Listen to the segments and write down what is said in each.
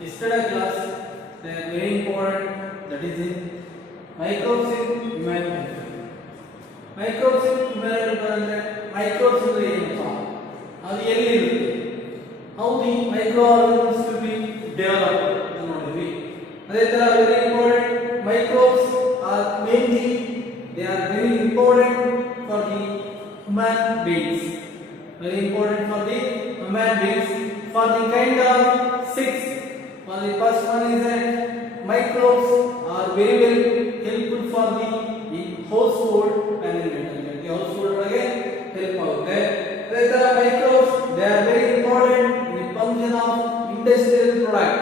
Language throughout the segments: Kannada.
Yesterday class, they are very important. That is in microbes in human health. Microbes in human health ಅಂದ್ರೆ microbes ಅಂದ್ರೆ ಏನಪ್ಪ? ಅದು ಎಲ್ಲಿ ಇರುತ್ತೆ? How the microorganisms will be developed ಅಂತ ನೋಡಿದ್ವಿ. ಅದೇ ತರ very important microbes are mainly they are very important for the human beings. Very important for the human beings for the kind of six. For the first one is that microbes are very well helpful for the household environment. The household ಒಳಗೆ help ಆಗುತ್ತೆ. ಅದೇ ತರ microbes they are very important in the function of industrial product.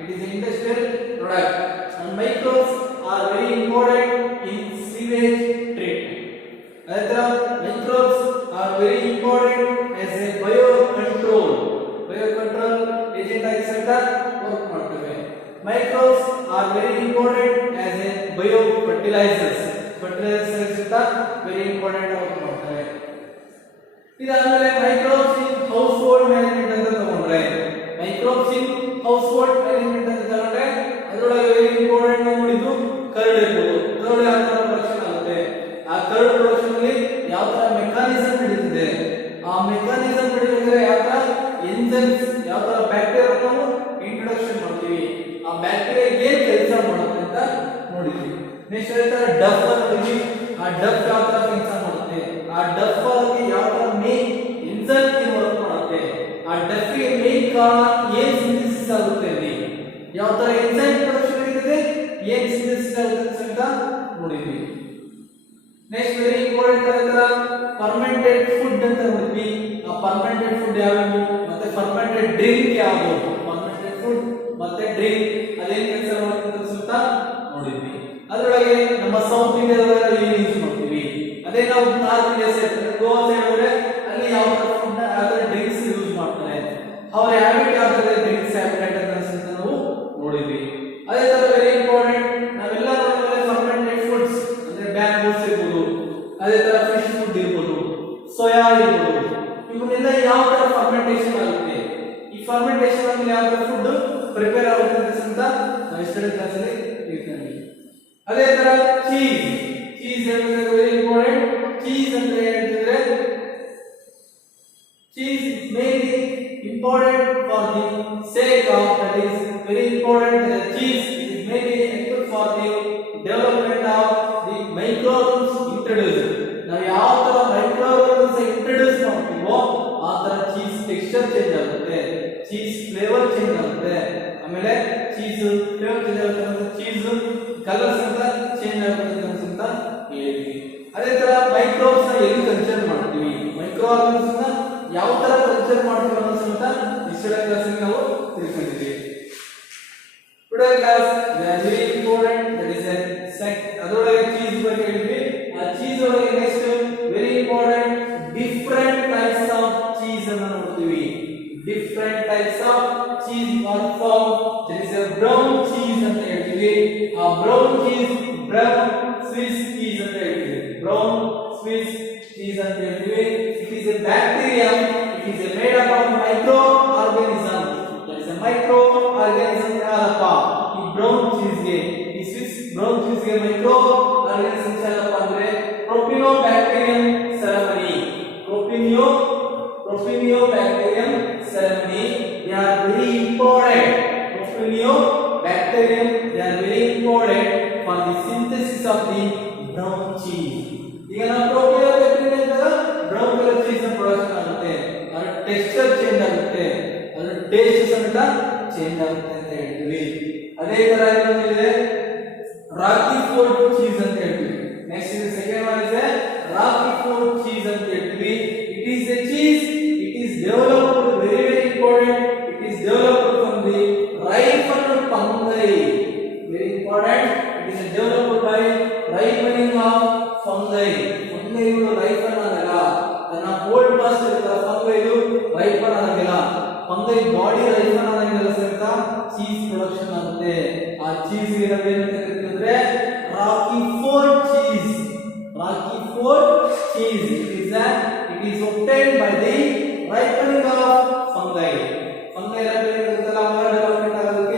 It is an industrial product and microbes are very important in sewage treatment. ಅದೇ ತರ microbes are very important as a biocontrol agent ಆಗಿ ಸಹಿತ ವರ್ಕ್ ಮಾಡ್ತವೆ. Microbes are very important as a biofertilizers ಸಹಿತ very important ವರ್ಕ್ ಮಾಡ್ತವೆ. ಇದಾದ್ಮೇಲೆ microbes in household management ಅಂತ ತಗೊಂಡ್ರೆ microbes in household management ಅಂತ ತಗೊಂಡ್ರೆ ಅದರೊಳಗೆ very important ನೋಡಿದ್ದು ಕರಡು ಇರ್ಬೋದು. ಅದರೊಳಗೆ ಯಾವ ತರ ಪ್ರೊಡಕ್ಷನ್ ಆಗುತ್ತೆ, ಆ ಕರಡು ಪ್ರೊಡಕ್ಷನ್ ಅಲ್ಲಿ ಯಾವ ತರ ಮೆಕ್ಯಾನಿಸಮ್ ನಡೀತಿದೆ, ಆ ಮೆಕ್ಯಾನಿಸಮ್ ನಡೀತಿದ್ರೆ ಯಾವ ತರ ಎಂಜೈಮ್ಸ್ ಯಾವ ತರ ಬ್ಯಾಕ್ಟೀರಿಯಾ ನಾವು ಇಂಟ್ರೊಡಕ್ಷನ್ ಮಾಡ್ತೀವಿ, ಆ ಬ್ಯಾಕ್ಟೀರಿಯಾ ಏನ್ ಕೆಲಸ ಮಾಡುತ್ತೆ ಅಂತ ನೋಡಿದ್ವಿ. ನೆಕ್ಸ್ಟ್ ಹೇಳ್ತಾರೆ ಡಫ್ ಅಂತೀವಿ, ಆ ಡಫ್ ಯಾವ ತರ ಕೆಲಸ ಮಾಡುತ್ತೆ, ಆ ಡಫ್ ಅಲ್ಲಿ ಯಾವ ತರ ಮೇನ್ ಎಂಜೈಮ್ ವರ್ಕ್ ಮಾಡುತ್ತೆ, ಆ ಡಫ್ ಗೆ ಮೇನ್ ಕಾರಣ ಏನ್ ಸಿಂಥಸಿಸ್ ಆಗುತ್ತೆ ಅಲ್ಲಿ, ಯಾವ ತರ ಎಂಜೈಮ್ ಪ್ರೊಡಕ್ಷನ್ ಆಗಿದೆ, ಏನ್ ಸಿಂಥಸಿಸ್ ಆಗುತ್ತೆ ಅಂತ ನೋಡಿದ್ವಿ. ನೆಕ್ಸ್ಟ್ ವೆರಿ ಇಂಪಾರ್ಟೆಂಟ್ ಆದ ಫರ್ಮೆಂಟೆಡ್ ಫುಡ್ ಅಂತ ನೋಡಿದ್ವಿ. ಆ ಫರ್ಮೆಂಟೆಡ್ ಫುಡ್ ಯಾವುದು ಮತ್ತೆ ಫರ್ಮೆಂಟೆಡ್ ಡ್ರಿಂಕ್ ಯಾವುದು, ಫರ್ಮೆಂಟೆಡ್ ಫುಡ್ ಮತ್ತೆ ಡ್ರಿಂಕ್ ಅದೇನ್ ಕೆಲಸ ಮಾಡುತ್ತೆ ಅಂತ ಸ್ವಲ್ಪ ನೋಡಿದ್ವಿ. ಅದರೊಳಗೆ ನಮ್ಮ ಸೌತ್ ಇಂಡಿಯಾದೊಳಗೆ ಏನು ಯೂಸ್ ಮಾಡ್ತೀವಿ, ಅದೇ ನಾವು north India side Goa side ಹೋದ್ರೆ ಅಲ್ಲಿ ಯಾವ ತರ ಫುಡ್ ಯಾವ ತರ ಡ್ರಿಂಕ್ಸ್ ಯೂಸ್ ಮಾಡ್ತಾರೆ, ಅವ್ರ ಹ್ಯಾಬಿಟ್ ಯಾವ ತರ ಡ್ರಿಂಕ್ಸ್ ಹ್ಯಾಬಿಟ್ ಅಂತ ನಾವು ನೋಡಿದ್ವಿ. ಅದೇ ತರ ವೆರಿ ಇಂಪಾರ್ಟೆಂಟ್ ನಾವೆಲ್ಲ ನೋಡಿದ್ರೆ ಫರ್ಮೆಂಟೆಡ್ ಫುಡ್ಸ್ ಅಂದ್ರೆ ಬ್ಯಾಂಬೂಸ್ ಇರ್ಬೋದು, ಅದೇ ತರ ಫಿಶ್ ಫುಡ್ ಇರ್ಬೋದು, ಸೋಯಾ ಇರ್ಬೋದು, ಇವನ್ನೆಲ್ಲ ಯಾವ ತರ ಫರ್ಮೆಂಟೇಷನ್ ಆಗುತ್ತೆ, ಈ ಫರ್ಮೆಂಟೇಷನ್ ಅಲ್ಲಿ ಯಾವ ತರ ಫುಡ್ ಪ್ರಿಪೇರ್ ಆಗುತ್ತೆ ಅಂತ ನಾವು ಎಸ್ಟರ್ಡೇ ಕ್ಲಾಸ್ ಅಲ್ಲಿ ತಿಳ್ಕೊಂಡ್ವಿ. ಅದೇ ತರ ಚೀಸ್ ವೆರಿ ಇಂಪಾರ್ಟೆಂಟ್. ಚೀಸ್ ಅಂತ ಹೇಳ್ತಿದ್ರೆ cheese is mainly important for the sake of that is very important that cheese is mainly helpful for the development of the microorganisms introduced. ನಾವು ಯಾವ ತರ microorganisms introduce ಮಾಡ್ತೀವೋ ಆ ತರ ಚೀಸ್ ಟೆಕ್ಸ್ಚರ್ ಚೇಂಜ್ ಆಗುತ್ತೆ, ಚೀಸ್ ಫ್ಲೇವರ್ ಚೇಂಜ್ ಆಗುತ್ತೆ, ಆಮೇಲೆ ಚೀಸ್ ಫ್ಲೇವರ್ ಚೇಂಜ್ ಆಗುತ್ತೆ, ಚೀಸ್ ಕಲರ್ಸ್ ಅಂತ ಚೇಂಜ್ ಆಗುತ್ತೆ ಅಂತ ಹೇಳಿದ್ವಿ. ಅದೇ ತರ ಮೈಕ್ರೋಬ್ಸ್ ನ ಎಲ್ಲಿ ಕಲ್ಚರ್ ಮಾಡ್ತೀವಿ, ಮೈಕ್ರೋಆರ್ಗನಿಸಮ್ಸ್ ನ ಯಾವ ತರ ಕಲ್ಚರ್ ಮಾಡ್ತೀವಿ ಅನ್ನೋದನ್ನ ಇಷ್ಟರ ಕ್ಲಾಸ್ ಅಲ್ಲಿ ನಾವು ತಿಳ್ಕೊಂಡಿದ್ದೀವಿ. Today class very important that is a set ಅದರೊಳಗೆ ಚೀಸ್ ಬಗ್ಗೆ ಹೇಳಿದ್ವಿ. ಆ ಚೀಸ್ ಒಳಗೆ next very important different types of cheese ಅನ್ನು ನೋಡ್ತೀವಿ. Different types of cheese are form that is a brown cheese ಅಂತ ಹೇಳ್ತೀವಿ. ಆ brown cheese brown Swiss cheese ಅಂತ ಹೇಳ್ತೀವಿ. ಬ್ರೌನ್ ಸ್ವಿಸ್ cheese ಅಂತ ಹೇಳ್ತೀವಿ. It is a bacterium. It is made up of microorganism. That is a microorganism ಯಾರಪ್ಪ ಈ ಬ್ರೌನ್ ಚೀಸ್ ಗೆ, ಈ ಸ್ವಿಸ್ ಬ್ರೌನ್ ಚೀಸ್ ಗೆ ಮೈಕ್ರೋಆರ್ಗನಿಸಮ್ಸ್ ಯಾರಪ್ಪ ಅಂದ್ರೆ ಪ್ರೊಪಿನೋಬ್ಯಾಕ್ಟೀರಿಯಂ ಸೆರಮನಿ. ಪ್ರೊಪಿನೋಬ್ಯಾಕ್ಟೀರಿಯಂ ಸೆರಮನಿ they are very important. Propionobacterium they are very important for the synthesis of the brown cheese. ಈಗ ನಾವು ಪ್ರೊಪಿನೋಬ್ಯಾಕ್ಟೀರಿಯಂ ಅಂದಾಗ ಬ್ರೌನ್ ಕಲರ್ ಚೀಸ್ ಪ್ರೊಡಕ್ಷನ್ ಆಗುತ್ತೆ, ಅದರ ಟೆಕ್ಸ್ಚರ್ ಚೇಂಜ್ ಆಗುತ್ತೆ, ಅದರ ಟೇಸ್ಟ್ ಸಮೇತ ಚೇಂಜ್ ಆಗುತ್ತೆ ಅಂತ ಹೇಳ್ತೀವಿ. ಅದೇ ತರ ಇನ್ನೊಂದಿದೆ ರಾಕಿ ಫೋರ್ಟ್ ಚೀಸ್ ಅಂತ ಹೇಳ್ತೀವಿ. ನೆಕ್ಸ್ಟ್ ಇದು ಸೆಕೆಂಡ್ ಒನ್ ಇದೆ ರಾಕಿ ಫೋರ್ಟ್ ಚೀಸ್ ಅಂತ ಹೇಳ್ತೀವಿ. It is A cheese, it is developed very important, it is developed from the ripened fungi. Very important, it is developed by ripening of fungi. fungi ಗಳು ripen ಆದಾಗ ಅದನ್ನ ಓಲ್ಡ್ ಪಾಸ್ಟ್ ಇರುತ್ತಲ್ಲ fungi ಇದು ripen ಆದಾಗೆಲ್ಲ fungi ಬಾಡಿ ripen ಆದಾಗೆಲ್ಲ ಸಹಿತ ಚೀಸ್ ಪ್ರೊಡಕ್ಷನ್ ಆಗುತ್ತೆ. ಆ ಚೀಸ್ ಗೆ ನಾವು ಏನಂತ ಕರಿತೀವಿ ಅಂದ್ರೆ Roquefort cheese. Roquefort cheese it is obtained by the ripening of fungi. fungi ripening ಆಗುತ್ತಲ್ಲ ಡೆವಲಪ್ಮೆಂಟ್ ಆಗೋದಕ್ಕೆ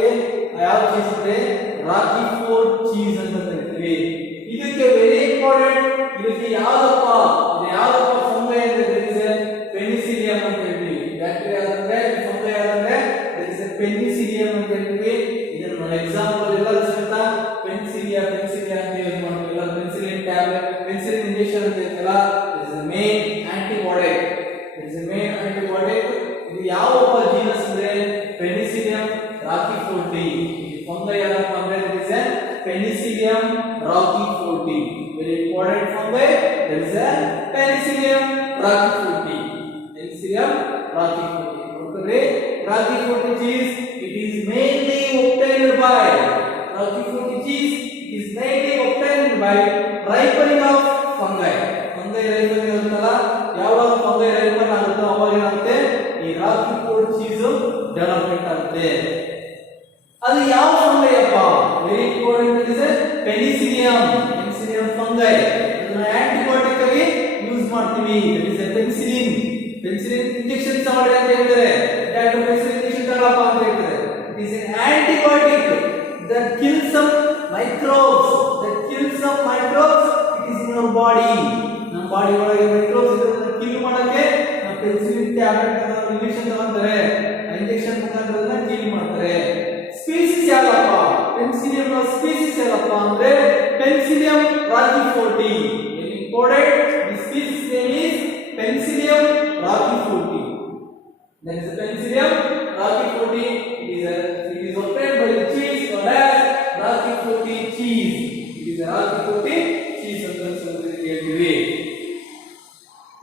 Roquefort. Very important fungi. There is a Penicillium roquefort. Penicillium roquefort. Okay, Roquefort cheese. It is mainly obtained by Roquefort cheese. It is mainly obtained by ripening of fungi. Fungi ripening ಆಗುತ್ತಲ್ಲ, ಯಾವಾಗ fungi ripen ಆಗುತ್ತೋ ಅವಾಗ ಏನಾಗುತ್ತೆ ಈ Roquefort cheese ಡೆವಲಪ್ಮೆಂಟ್ ಆಗುತ್ತೆ. ಅದು ಯಾವ ಫಂಗೈ ಅಪ್ಪ? Very important is Penicillium. Penicillium fungi. ಅದನ್ನ ಆಂಟಿಬಯೋಟಿಕ್ ಆಗಿ ಯೂಸ್ ಮಾಡ್ತೀವಿ. That is penicillin. Penicillin injection ತಗೊಳ್ಳಿ ಅಂತ ಹೇಳ್ತಾರೆ. ಡಾಕ್ಟರ್ ಪೆನಿಸಿಲಿನ್ ಇಂಜೆಕ್ಷನ್ ತಗೊಳ್ಳಪ್ಪ ಅಂತ ಹೇಳ್ತಾರೆ. It is an antibiotic that kills some microbes. It is in your body. ನಮ್ಮ ಬಾಡಿ ಒಳಗೆ ಮೈಕ್ರೋಬ್ಸ್ ಇರೋದನ್ನ ಕಿಲ್ ಮಾಡಕ್ಕೆ ನಾವು ಪೆನಿಸಿಲಿನ್ ಟ್ಯಾಬ್ಲೆಟ್ ಇಂಜೆಕ್ಷನ್ ತಗೊಂತಾರೆ. ಇಂಜೆಕ್ಷನ್ ಮುಖಾಂತರ ಅದನ್ನ ಕಿಲ್ ಮಾಡ್ತಾರೆ. ಸ್ಪೀಸಿಸ್ ಯಾವಪ್ಪ? ಪೆನಿಸಿಲಿಯಂ ನ ಸ್ಪೀಸಿಸ್ ಯಾವಪ್ಪ ಅಂದ್ರೆ Penicillium roqueforti. Very important. The species name is Penicillium roqueforti. That is Penicillium roqueforti. It is obtained by the cheese called as Roquefort cheese. It is a Roquefort cheese ಅಂತ ಹೇಳ್ತೀವಿ.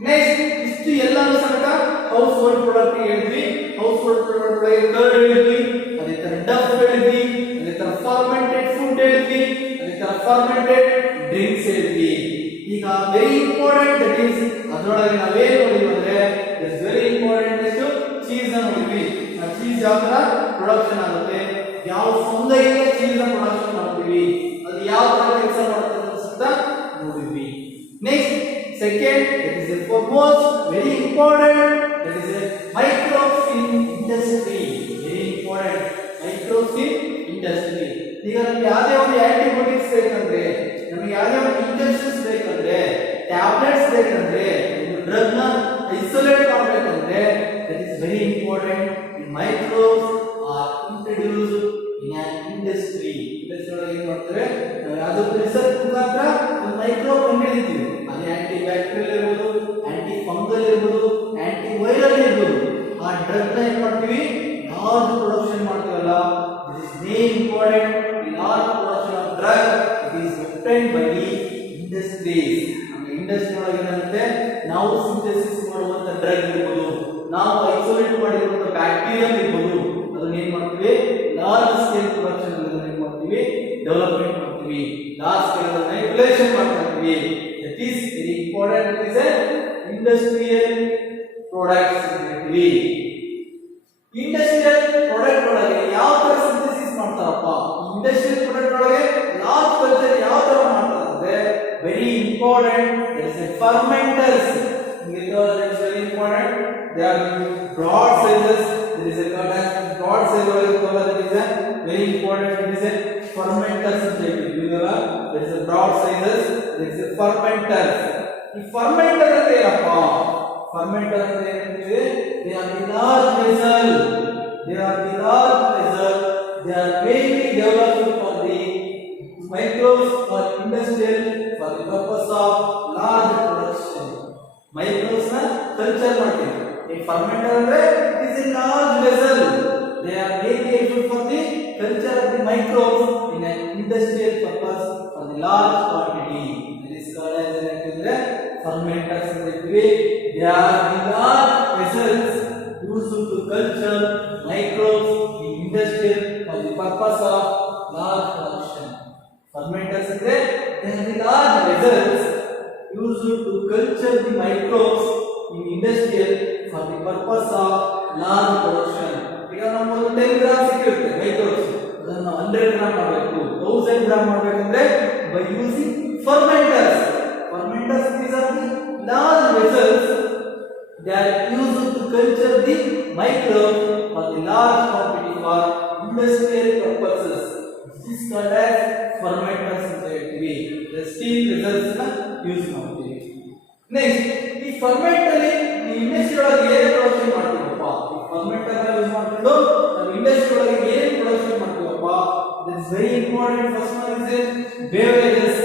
ನೆಕ್ಸ್ಟ್ ಇಷ್ಟು ಎಲ್ಲಾನು ಸಮೇತ ಹೌಸ್ ಹೋಲ್ಡ್ ಪ್ರಾಡಕ್ಟ್ ಹೇಳಿದ್ವಿ. ಹೌಸ್ ಹೋಲ್ಡ್ ಪ್ರಾಡಕ್ಟ್ ಒಳಗೆ ಕರ್ಡ್ ಹೇಳಿದ್ವಿ, ಅದೇ ತರ ಡಫ್ ಹೇಳಿದ್ವಿ, ಅದೇ ತರ ಫರ್ಮೆಂಟೆಡ್ ಫುಡ್ ಹೇಳಿದ್ವಿ, ಅದೇ ತರ ಫರ್ಮೆಂಟೆಡ್ ಡ್ರಿಂಕ್ಸ್ ಹೇಳಿದ್ವಿ. ಈಗ ವೆರಿ ಇಂಪಾರ್ಟೆಂಟ್ ದಟ್ ಈಸ್ ಅದರೊಳಗೆ ನಾವೇನು ನೋಡಿದ್ವಿ ಅಂದ್ರೆ ಇಟ್ಸ್ ವೆರಿ ಇಂಪಾರ್ಟೆಂಟ್ ಎಷ್ಟು ಚೀಸ್ ನೋಡಿದ್ವಿ. ಆ ಚೀಸ್ ಯಾವ ತರ ಪ್ರೊಡಕ್ಷನ್ ಆಗುತ್ತೆ, ಯಾವ ಫಂಗೈನ ಚೀಸ್ ಪ್ರೊಡಕ್ಷನ್ ಮಾಡ್ತೀವಿ, ಅದು ಯಾವ ತರ ಕೆಲಸ ಮಾಡುತ್ತೆ ಅಂತ ನೋಡಿದ್ವಿ. Next second that is foremost very important that is microbes in industry. Very important microbes in industry. ಈಗ ನಮ್ಗೆ ಯಾವುದೇ ಒಂದು ಆಂಟಿಬಯೋಟಿಕ್ಸ್ ಬೇಕಂದ್ರೆ, ನಮಗೆ ಯಾವುದೇ ಒಂದು ಇಂಜೆಕ್ಷನ್ಸ್ ಬೇಕಂದ್ರೆ, ಟ್ಯಾಬ್ಲೆಟ್ಸ್ ಬೇಕಂದ್ರೆ, ಒಂದು ಡ್ರಗ್ ನ ಐಸೋಲೇಟ್ ಮಾಡಬೇಕಂದ್ರೆ that is very important. The microbes are introduced in an industry. Industry ಒಳಗೆ ಏನು ಮಾಡ್ತಾರೆ, ನಾವು ಯಾವುದೋ ರಿಸರ್ಚ್ ಮುಖಾಂತರ ಒಂದು ಮೈಕ್ರೋಬ್ ಕಂಡುಹಿಡಿತೀವಿ. ಅದೇ ಆಂಟಿ ಬ್ಯಾಕ್ಟೀರಿಯಲ್ ಇರ್ಬೋದು, ಆಂಟಿ ಫಂಗಲ್ ಇರ್ಬೋದು, ಆಂಟಿ ವೈರಲ್ ಇರ್ಬೋದು. ಆ ಡ್ರಗ್ ನ ಏನು ಮಾಡ್ತೀವಿ, ಲಾರ್ಜ್ ಪ್ರೊಡಕ್ಷನ್ ಮಾಡ್ತೀವಲ್ಲ, this is very important. The large production of drug it is obtained by the industries. ನಮ್ಮ ಇಂಡಸ್ಟ್ರಿ ಒಳಗೆ ಏನಾಗುತ್ತೆ, ನಾವು ಸಿಂಥೆಸಿಸ್ ಮಾಡುವಂತ ಡ್ರಗ್ ಇರ್ಬೋದು, ನಾವು ಐಸೋಲೇಟ್ ಮಾಡಿರುವಂತ ಬ್ಯಾಕ್ಟೀರಿಯಂ ಇರ್ಬೋದು, ಅದನ್ನ ಏನ್ ಮಾಡ್ತೀವಿ, ಲಾರ್ಜ್ ಸ್ಕೇಲ್ ಪ್ರೊಡಕ್ಷನ್ ಏನ್ ಮಾಡ್ತೀವಿ, ಡೆವಲಪ್ಮೆಂಟ್ ಮಾಡ್ತೀವಿ, ಲಾರ್ಜ್ ಸ್ಕೇಲ್ ರೆಗ್ಯುಲೇಷನ್ ಮಾಡ್ತೀವಿ. That is very important. Is A industrial products ಅಂತೀವಿ. ಇಂಡಸ್ಟ್ರಿಯಲ್ ಪ್ರಾಡಕ್ಟ್ ಒಳಗೆ ಯಾವ ತರ ಸಿಂಥೆಸಿಸ್ ಮಾಡ್ತಾರಪ್ಪ, ಇಂಡಸ್ಟ್ರಿಯಲ್ ಪ್ರಾಡಕ್ಟ್ ಒಳಗೆ ಲಾರ್ಜ್ ಕಲ್ಚರ್ ಯಾವ ತರ ಮಾಡ್ತಾರೆ ಅಂದ್ರೆ very important. there is a fermenters. That is very important. They are broad sizes. There is a broad size that is a very important. It is a fermenters. There is a broad sizes. There is a fermenters. The fermenter ಅಂದ್ರೆ ಏನಪ್ಪ? Fermenter ಅಂದ್ರೆ ಏನಂದ್ರೆ they are the large vessel. They are mainly developed for the microbes for industrial for the purpose of large production. Microbes na culture ಮಾಡ್ತೀವಿ. ಈ ಫರ್ಮೆಂಟರ್ ಅಂದ್ರೆ it is a large vessel. They are mainly used for the culture of the microbes in an industrial purpose for the large quantity. This is called as an fermenters. They are the large vessels used to culture microbes in industrial for the purpose of large production. Fermenters ಅಂದ್ರೆ they are the large vessels used to culture the microbes in industrial for the purpose of large production. ಈಗ ನಮ್ಮದು 10 ಗ್ರಾಮ್ ಸಿಕ್ಕಿರುತ್ತೆ ಮೈಕ್ರೋಬ್ಸ್, ಅದನ್ನು 100 ಗ್ರಾಮ್ ಮಾಡಬೇಕು, 1000 ಗ್ರಾಮ್ ಮಾಡಬೇಕಂದ್ರೆ by using fermenters. Fermenters, these are the large vessels that are used to culture the microbe for the large quantity for industrial purposes. This is called as fermenters ಅಂತ ಹೇಳ್ತೀವಿ. The steel vessels ನ ಯೂಸ್ ಮಾಡ್ತೀವಿ. ನೆಕ್ಸ್ಟ್ ಈ ಫರ್ಮೆಂಟ್ ಅಲ್ಲಿ ಈ ಇಂಡಸ್ಟ್ರಿ ಒಳಗೆ ಏನು ಪ್ರೊಡಕ್ಷನ್ ಮಾಡ್ತೀವಪ್ಪ, ಈ ಫರ್ಮೆಂಟರ್ ಅನ್ನು ಯೂಸ್ ಮಾಡಿಕೊಂಡು ನಾವು ಇಂಡಸ್ಟ್ರಿ ಒಳಗೆ ಏನು ಪ್ರೊಡಕ್ಷನ್ ಮಾಡ್ತೀವಪ್ಪ, that is very important. First one is beverages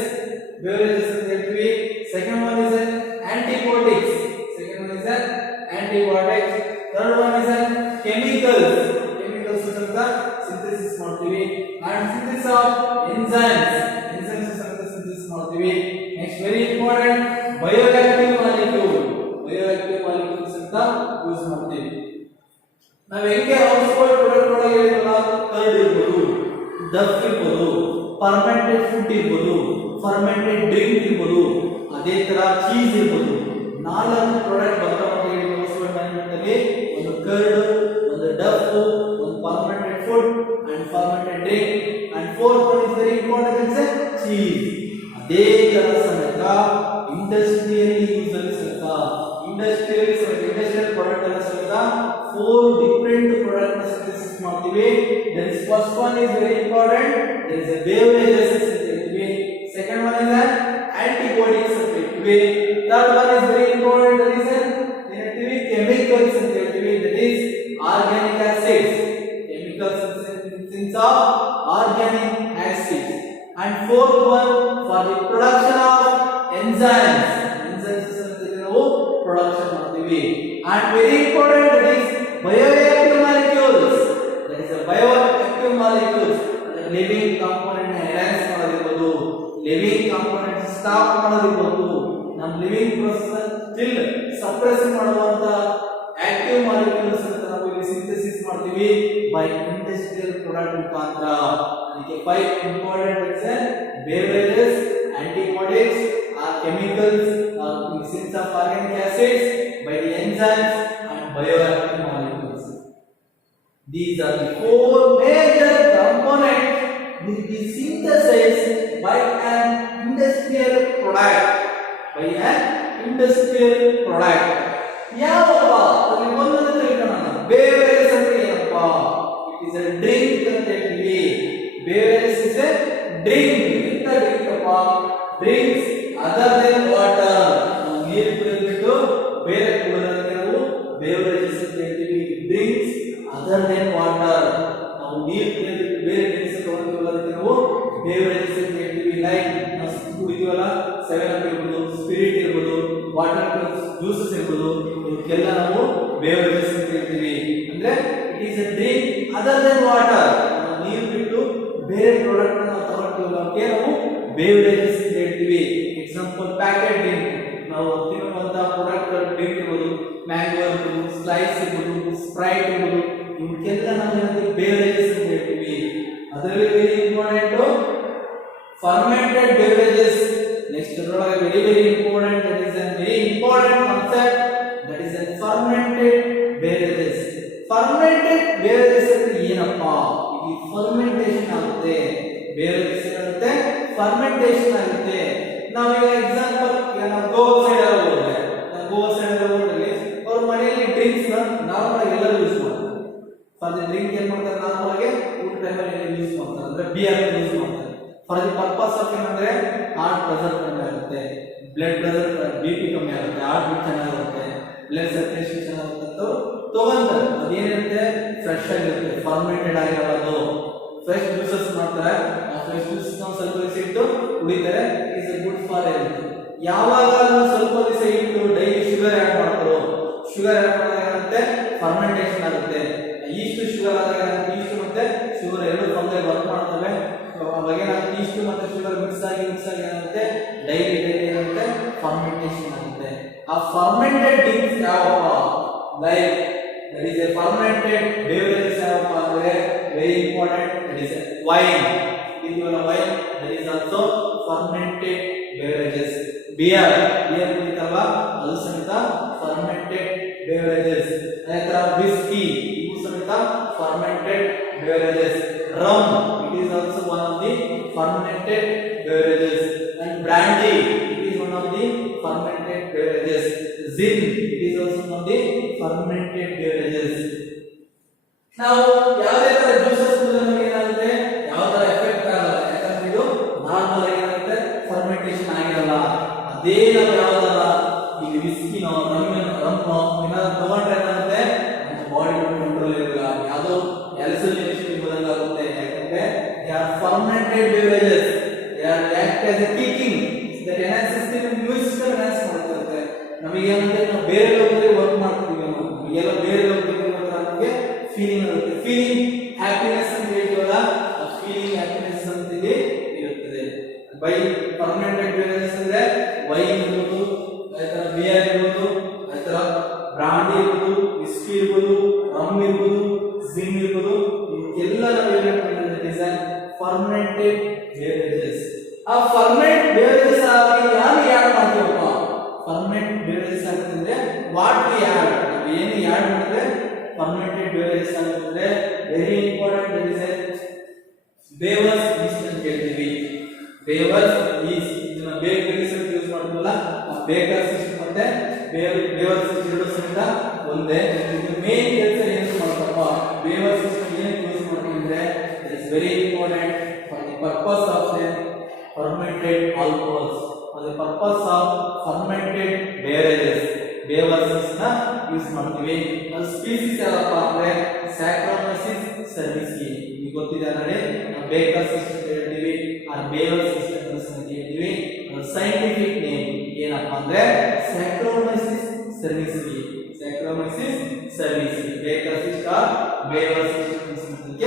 ಅಂತ ಹೇಳ್ತೀವಿ. Second one is antibiotics. Third one is chemicals ಅಂತ ಸಿಂಥೆಸಿಸ್ ಮಾಡ್ತೀವಿ. And synthesis of enzymes ಅಂತ ಡಫ್ ಇರ್ಬೋದು, ಫರ್ಮೆಂಟೆಡ್ ಫುಡ್ ಇರ್ಬೋದು, ಫರ್ಮೆಂಟೆಡ್ ಡ್ರಿಂಕ್ ಇರ್ಬೋದು, ಅದೇ ತರ ಚೀಸ್ ಇರ್ಬೋದು. 4 ಪ್ರಾಡಕ್ಟ್ ಬರ್ತಾವ ಅಂತ ಹೇಳಿ ತೋರಿಸುವ ಮ್ಯಾನೇಜ್ಮೆಂಟ್ ಅಲ್ಲಿ. ಒಂದು ಕರ್ಡ್, ಒಂದು ಡಫ್, ಒಂದು fermented food and fermented drink, and fourth one is very important is cheese. ಅದೇ ತರ ಸಮೇತ ಇಂಡಸ್ಟ್ರಿಯಲ್ ಯೂಸ್ ಅಲ್ಲಿ ಸಮೇತ ಇಂಡಸ್ಟ್ರಿಯಲ್ ಪ್ರಾಡಕ್ಟ್ ಅಲ್ಲಿ ಸಮೇತ 4 ಡಿಫರೆಂಟ್ ಪ್ರಾಡಕ್ಟ್ ನ ಸಿಂಥೆಸಿಸ್ ಮಾಡ್ತೀವಿ. That is first one is very important, that is beverages ಅಂತ ಹೇಳ್ತೀವಿ. ಸೆಕೆಂಡ್ ಒನ್ ಇಸ್ ಆಂಟಿಬಯೋಟಿಕ್ಸ್ ಅಂತ ಹೇಳ್ತೀವಿ. Third one is very important, that is ಹೇಳ್ತೀವಿ ಕೆಮಿಕಲ್ಸ್ ಅಂತ ಹೇಳ್ತೀವಿ. That is organic acids, chemicals since of organic acids. And fourth one for the production of enzymes. Enzymes ನಾವು production ಮಾಡ್ತೀವಿ. And very important, that is bioactive molecules. That is a bioactive molecules. Living component enhance ಮಾಡೋದಿರ್ಬೋದು, living component stop ಮಾಡೋದಿರ್ಬೋದು, ನಮ್ಮ living process still suppress ಮಾಡುವಂತ active molecules ಅಂತ ನಾವು ಇಲ್ಲಿ ಸಿಂಥೆಸಿಸ್ ಮಾಡ್ತೀವಿ by industrial product ಮುಖಾಂತರ. ಅದಕ್ಕೆ 5 important is beverages, antibiotics, or chemicals, or synthesis of organic acids by the enzymes and bioactive molecules. These are the 4 major components will be synthesized by an industrial product. By an industrial product. ಯಾವಪ್ಪ ಅಲ್ಲಿ ಒಂದೊಂದು ತಿಳ್ಕೊಳ್ಳೋಣ. ಬೇವರೇಜಸ್ ಅಂದ್ರೆ ಏನಪ್ಪ? ಇಟ್ ಇಸ್ ಅ ಡ್ರಿಂಕ್ ಅಂತ ಹೇಳ್ತೀವಿ. Beverages is a drink. ಎಂತ ಡ್ರಿಂಕ್ ಅಪ್ಪ? Drinks other than water. ನೀರು ಕುಡಿದ್ಬಿಟ್ಟು ಬೇರೆ ಕುಡಿಯೋದಕ್ಕೆ ನಾವು ಬೇವರೇಜಸ್ ಅಂತ ಹೇಳ್ತೀವಿ. Drinks other than water. ನಾವು ನೀರು ಕುಡಿಯೋದಕ್ಕೆ ಬೇರೆ ಡ್ರಿಂಕ್ಸ್ ತಗೊಂಡಿರೋದಕ್ಕೆ ನಾವು ಬೇವರೇಜಸ್ ಅಂತ ಹೇಳ್ತೀವಿ. ಲೈಕ್ ನಾವು ಕುಡಿತೀವಲ್ಲ, 7up ಇರ್ಬೋದು, ಸ್ಪಿರಿಟ್ ಇರ್ಬೋದು, ವಾಟರ್ ಜ್ಯೂಸಸ್ ಇರ್ಬೋದು, ಇವಕ್ಕೆಲ್ಲ ನಾವು ಬೇವರೇಜಸ್ ಅಂತ ಹೇಳ್ತೀವಿ. ಅಂದ್ರೆ it is a drink other than water. ನಾವು ನೀರು ಬಿಟ್ಟು ಬೇರೆ ಪ್ರಾಡಕ್ಟ್ ನಾವು ತಗೊಳ್ತೀವಲ್ಲ, ನಾವು ಬೇವರೇಜಸ್ ಅಂತ ಹೇಳ್ತೀವಿ. ಎಕ್ಸಾಂಪಲ್ ಪ್ಯಾಕೆಟ್ ಡ್ರಿಂಕ್, ನಾವು ತಿನ್ನುವಂತ ಪ್ರಾಡಕ್ಟ್ ಡ್ರಿಂಕ್ ಇರ್ಬೋದು, ಮ್ಯಾಂಗೋ ಇರ್ಬೋದು, ಸ್ಲೈಸ್ ಇರ್ಬೋದು, ಸ್ಪ್ರೈಟ್ ಇರ್ಬೋದು, ಇವಕ್ಕೆಲ್ಲ ನಾವು ಏನಂತೀವಿ ಬೇವರೇಜಸ್ ಅಂತ ಹೇಳ್ತೀವಿ. ಅದರಲ್ಲಿ very important fermented beverages. Next very important, that is a very important concept, that is a fermented beverages. Fermented beverages ಅಂದ್ರೆ ಏನಪ್ಪ? ಇದು ಫರ್ಮೆಂಟೇಷನ್ ಆಗುತ್ತೆ. beverages ಆಗುತ್ತೆ, ಫರ್ಮೆಂಟೇಷನ್ ಆಗುತ್ತೆ. ನಾವೀಗ ಎಕ್ಸಾಂಪಲ್ ನಾವು ಗೋವಾ ಸೈಡ್ ಹೋದ್ರೆ, ಗೋವಾ ಸೈಡ್ ಹೋದ್ರೆ ಅವ್ರ ಮನೆಯಲ್ಲಿ ಡ್ರಿಂಕ್ಸ್ ನ ನಾರ್ಮಲ್ ಎಲ್ಲರೂ ಯೂಸ್ ಮಾಡ್ತಾರೆ. ಫಾರ್ ದಿ ಡ್ರಿಂಕ್ ಏನ್ ಮಾಡ್ತಾರೆ? ನಾರ್ಮಲ್ ಆಗಿ ಊಟ ಟೈಮಲ್ಲಿ ಯೂಸ್ ಮಾಡ್ತಾರೆ, ಅಂದ್ರೆ ಬಿಯರ್ ಯೂಸ್ ಮಾಡ್ತಾರೆ. ಫಾರ್ ದಿ ಪರ್ಪಸ್ ಆಫ್ ಏನಂದ್ರೆ ಹಾರ್ಟ್ ಪ್ರೆಷರ್ ಕಮ್ಮಿ ಆಗುತ್ತೆ, ಬ್ಲಡ್ ಪ್ರೆಷರ್ BP ಕಮ್ಮಿ ಆಗುತ್ತೆ, ಹಾರ್ಟ್ ಬೀಟ್ ಚೆನ್ನಾಗಿರುತ್ತೆ, ಬ್ಲಡ್ ಸರ್ಕ್ಯುಲೇಷನ್ ಚೆನ್ನಾಗಿರುತ್ತೆ ಅಂತ ತಗೊಂತಾರೆ. ಅದೇನಿರುತ್ತೆ? ಫ್ರೆಶ್ ಆಗಿರುತ್ತೆ, ಫರ್ಮೆಂಟೆಡ್ ಆಗಿರೋದು. ಫ್ರೆಶ್ ಜ್ಯೂಸಸ್ ಮಾಡ್ತಾರೆ, ಆ ಫ್ರೆಶ್ ಜ್ಯೂಸ್ ಸ್ವಲ್ಪ ದಿವಸ ಇಟ್ಟು ಕುಡಿತಾರೆ. Is good for health. ಯಾವಾಗ ಸ್ವಲ್ಪ ದಿವಸ ಇಟ್ಟು ಡೈಲಿ ಶುಗರ್ ಆಡ್ ಮಾಡ್ತಾರೋ, ಶುಗರ್ ಆಡ್ ಮಾಡಿದ್ರೆ ಫರ್ಮೆಂಟೇಷನ್ ಆಗುತ್ತೆ. ಈಸ್ಟ್ ಶುಗರ್ ಆದಾಗ ಈಸ್ಟ್ ಮತ್ತೆ ಶುಗರ್ ಎರಡು ಒಂದೇ ವರ್ಕ್ ಮಾಡ್ತವೆ. ಅವಾಗ ಏನಾಗುತ್ತೆ? ಈಸ್ಟ್ ಮತ್ತೆ ಶುಗರ್ ಮಿಕ್ಸ್ ಆಗಿ ಏನಾಗುತ್ತೆ? ಡೈಲಿ ಏನಾಗುತ್ತೆ? ಫರ್ಮೆಂಟೇಷನ್ ಆಗುತ್ತೆ. ಆ ಫರ್ಮೆಂಟೆಡ್ ಡ್ರಿಂಕ್ಸ್ ಯಾವಪ್ಪ? Like that is a fermented beverages ಯಾವಪ್ಪ ಅಂದ್ರೆ very important, that is wine. ಇದನ್ನ wine that is also fermented beverages. Beer ಕುಡಿತಾರಲ್ಲ, ಅದು ಸಮೇತ ಫರ್ಮೆಂಟೆಡ್ ಬೇವರೇಜಸ್. ಅದೇ ತರ ವಿಸ್ಕಿ, ಇವು ಸಮೇತ fermented beverages. rum, it is also one of the fermented beverages. And brandy, it is one of the fermented beverages. Gin, it is also one of the fermented beverages. Now ಯಾವುದೇ ತರ ಜ್ಯೂಸಸ್ ಕುಡಿದ್ರೆ ಏನಾಗುತ್ತೆ? ಯಾವ ತರ ಎಫೆಕ್ಟ್ ಆಗಲ್ಲ, ಯಾಕಂದ್ರೆ ಇದು ನಾರ್ಮಲ್ ಆಗಿರುತ್ತೆ, ಫರ್ಮೆಂಟೇಷನ್ ಆಗಿರಲ್ಲ. ಅದೇ ನಾವು ಯಾವ್ದಾರ ಈಗ ವಿಸ್ಕಿ ರಮ್ ಏನಾದ್ರು ತಗೊಂಡ್ರೆ ಏನಾಗುತ್ತೆ? ನಮ್ಮ ಬಾಡಿ ಕಂಟ್ರೋಲ್ ಇರಲ್ಲ, ಯಾವುದೋ ಎಲ್ಸಲೇಷನ್ ಇರೋದಾಗುತ್ತೆ. ಯಾಕಂದ್ರೆ they are fermented beverages, they are act as a kicking that enhances the immune system, enhance ಮಾಡುತ್ತೆ. ನಮಗೆ ಏನಂದ್ರೆ ನಾವು ಬೇರೆ ಲೋಕದಲ್ಲಿ ವರ್ಕ್ ಮಾಡ್ತೀವಿ, ನಮಗೆಲ್ಲ ಬೇರೆ ಲೋಕದಲ್ಲಿ ನಮಗೆ ಫೀಲಿಂಗ್ ಆಗುತ್ತೆ. ಫೀಲಿಂಗ್ ಹ್ಯಾಪಿನೆಸ್ ಅಂತ ಹೇಳ್ತೀವಲ್ಲ, ಆ ಫೀಲಿಂಗ್ ಹ್ಯಾಪಿನೆಸ್ ಅಂತ ಇರುತ್ತದೆ. ಬೈ ಫರ್ಮೆಂಟೆಡ್ ಬೇವರೇಜಸ್ ಅಂದ್ರೆ ವೈನ್ ಇರ್ಬೋದು, ಆತರ ಬಿಯರ್ ಇರ್ಬೋದು, ಆತರ ಬ್ರಾಂಡಿ ಇರ್ಬೋದು, ವಿಸ್ಕಿ ಇರ್ಬೋದು, ರಮ್ ಇರ್ಬೋದು, ಜಿನ್ ಇರ್ಬೋದು, ಇದಕ್ಕೆಲ್ಲ ನಾವು ಏನು ಮಾಡ್ತೀವಿ? Fermented beverages. ಆ ಫರ್ಮೆಂಟ್ ಬೇವರೇಜಸ್ ಆಗಿ ಯಾರು ಆಡ್ ಮಾಡ್ತೀವಪ್ಪ? ಫರ್ಮೆಂಟ್ ಬೇವರೇಜಸ್ ಅಂತಂದ್ರೆ ವಾಟ್ ವಿ ಆಡ್, ನಾವು ಏನು ಆಡ್ ಮಾಡಿದ್ರೆ ಫರ್ಮೆಂಟೆಡ್ ಬೇವರೇಜಸ್ ಅಂತಂದ್ರೆ very important. That is brewer's yeast ಅಂತ ಹೇಳ್ತೀವಿ. ಬೇವರ್ಸ್ ಈಸ್ಟ್ ಇದನ್ನ ಬೇಕರೀಸ್ ಅಂತ ಯೂಸ್ ಮಾಡ್ತೀವಲ್ಲ, ಆ ಬೇಕರ್ಸ್ ಈಸ್ಟ್ ಮತ್ತೆ ಬೇವರ್ಸ್ ಈಸ್ಟ್ ಎರಡು ಸಹಿತ ಒಂದೇ. ಇದು ಮೇನ್ ಕೆಲಸ ಏನು ಮಾಡ್ತಪ್ಪ? ಬೇವರ್ಸ್ ಈಸ್ಟ್ ಏನು ಯೂಸ್ ಮಾಡ್ತೀವಿ ಅಂದ್ರೆ it is very important for the purpose of the fermented alcohols, for the purpose of fermented beverages. ಬೇವರ್ಸಸ್ ನ ಯೂಸ್ ಮಾಡ್ತೀವಿ. ಅದು ಸ್ಪೀಸೀಸ್ ಯಾವಪ್ಪ ಅಂದ್ರೆ ಸ್ಯಾಕ್ರೋಮೈಸಿಸ್ ಸರ್ವಿಸಿ. ನಿಮಗೆ ಗೊತ್ತಿದೆ ನೋಡಿ, ನಾವು ಬೇಕರ್ಸ್ ಸಿಸ್ಟಮ್ ಹೇಳ್ತೀವಿ, ಆ ಬೇವರ್ಸ್ ಸಿಸ್ಟಮ್ ಅಂತ ಹೇಳ್ತೀವಿ. ಸೈಂಟಿಫಿಕ್ ನೇಮ್ ಏನಪ್ಪ ಅಂದ್ರೆ ಸ್ಯಾಕ್ರೋಮೈಸಿಸ್ service. ಸ್ಯಾಕ್ರೋಮೈಸಿಸ್ service bakers system ಬೇವರ್ಸ್ system ಅಂತ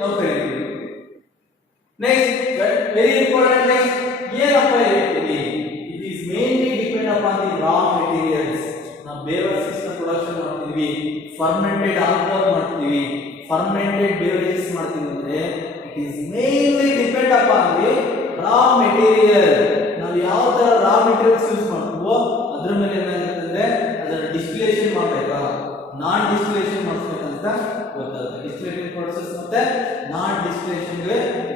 ನಾವು ಕರೀತೀವಿ. Next, very important, next, ಏನಪ್ಪ ಹೇಳ್ತೀವಿ? It is mainly depend upon the raw materials. ನಾವು ಬೇವರ್ ಸಿಸ್ಟಮ್ ಪ್ರೊಡಕ್ಷನ್ ಮಾಡ್ತೀವಿ, ಫರ್ಮೆಂಟೆಡ್ ಆಲ್ಕೋಹಾಲ್ ಮಾಡ್ತೀವಿ, ಫರ್ಮೆಂಟೆಡ್ ಬೇವರೇಜಸ್ ಮಾಡ್ತೀವಿ ಅಂದ್ರೆ it is mainly depend upon the raw material. ನಾವು ಯಾವ ತರ ರಾ ಮೆಟೀರಿಯಲ್ಸ್ ಯೂಸ್ ಮಾಡ್ತೀವೋ ಅದ್ರ ಮೇಲೆ ಏನಾಗುತ್ತೆ, ಅದನ್ನ ಡಿಸ್ಟಿಲೇಷನ್ ಮಾಡಬೇಕಾ ನಾನ್ ಡಿಸ್ಟಿಲೇಷನ್ ಮಾಡಿಸ್ಬೇಕಂತ ಗೊತ್ತಾಗುತ್ತೆ. ಡಿಸ್ಟಿಲೇಷನ್ ಪ್ರೋಸೆಸ್ ಮತ್ತೆ ನಾನ್ distillation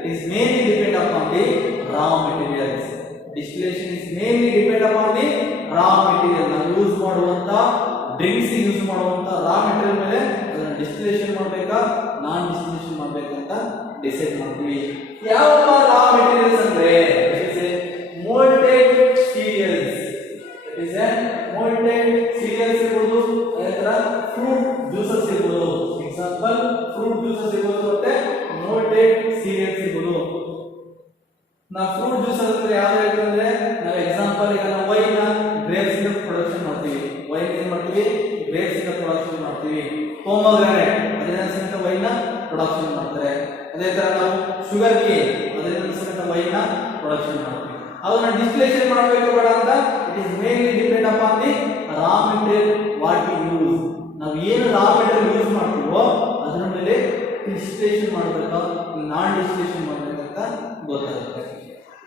it is mainly depend upon the raw materials. Distillation is mainly depend upon the raw material. ನಾವು ಯೂಸ್ ಮಾಡುವಂತ ಡ್ರಿಂಕ್ಸ್ ಯೂಸ್ ಮಾಡುವಂತ ರಾ ಮೆಟೀರಿಯಲ್ ಮೇಲೆ ಅದನ್ನ ಡಿಸ್ಟಿಲೇಷನ್ ಮಾಡಬೇಕಾ ನಾನ್ ಡಿಸ್ಟಿಲೇಷನ್ ಮಾಡಬೇಕಂತ ಡಿಸೈಡ್ ಮಾಡ್ತೀವಿ. ಯಾವ ರಾ ಮೆಟೀರಿಯಲ್ಸ್ ಅಂದ್ರೆ ಮೋಲ್ಟೆಡ್ ಸೀರಿಯಲ್ಸ್. ಇಟ್ ಇಸ್ ಮೋಲ್ಟೆಡ್ ಸೀರಿಯಲ್ಸ್ ಇರ್ಬೋದು, ಅದೇ ತರ ಫ್ರೂಟ್ ಜ್ಯೂಸಸ್ ಇರ್ಬೋದು. ಎಕ್ಸಾಂಪಲ್ ಫ್ರೂಟ್ ಜ್ಯೂಸಸ್ ಇರ್ಬೋದು ಮತ್ತೆ ಮೋಲ್ಟೆಡ್ ಸೀರಿಯಲ್ಸ್ ಇರ್ಬೋದು. ನಾವು ಫ್ರೂಟ್ ಜ್ಯೂಸ್ ಅಂದ್ರೆ ಯಾವ್ದು ಹೇಳ್ತೀವಿ ಅಂದ್ರೆ, ನಾವು ಎಕ್ಸಾಂಪಲ್ ಈಗ ನಾವು ವೈನ್ ಗ್ರೇಪ್ಸ್ ಇಂದ ಪ್ರೊಡಕ್ಷನ್ ಮಾಡ್ತೀವಿ. ವೈನ್ ಏನ್ ಮಾಡ್ತೀವಿ? ಗ್ರೇಪ್ಸ್ ಇಂದ ಪ್ರೊಡಕ್ಷನ್ ಮಾಡ್ತೀವಿ. ಪೊಮೊಗ್ರಾನೇಟ್ ಅದರಿಂದ ಸಹಿತ ವೈನ್ ಪ್ರೊಡಕ್ಷನ್ ಮಾಡ್ತಾರೆ. ಅದೇ ತರ ನಾವು ಶುಗರ್ ಕೇನ್ ಅದರಿಂದ ಸಹಿತ ವೈನ್ ಪ್ರೊಡಕ್ಷನ್ ಮಾಡ್ತೀವಿ. ಅದನ್ನ ಡಿಸ್ಟಿಲೇಷನ್ ಮಾಡಬೇಕು ಬೇಡ ಅಂತ it is mainly depend upon the raw material what we use. ನಾವು ಏನು ರಾ ಮೆಟೀರಿಯಲ್ ಯೂಸ್ ಮಾಡ್ತೀವೋ ಅದರ ಮೇಲೆ ಡಿಸ್ಟಿಲೇಷನ್ ಮಾಡಬೇಕು ನಾನ್ ಡಿಸ್ಟಿಲೇಷನ್ ಮಾಡಬೇಕಂತ ಗೊತ್ತಾಗುತ್ತೆ.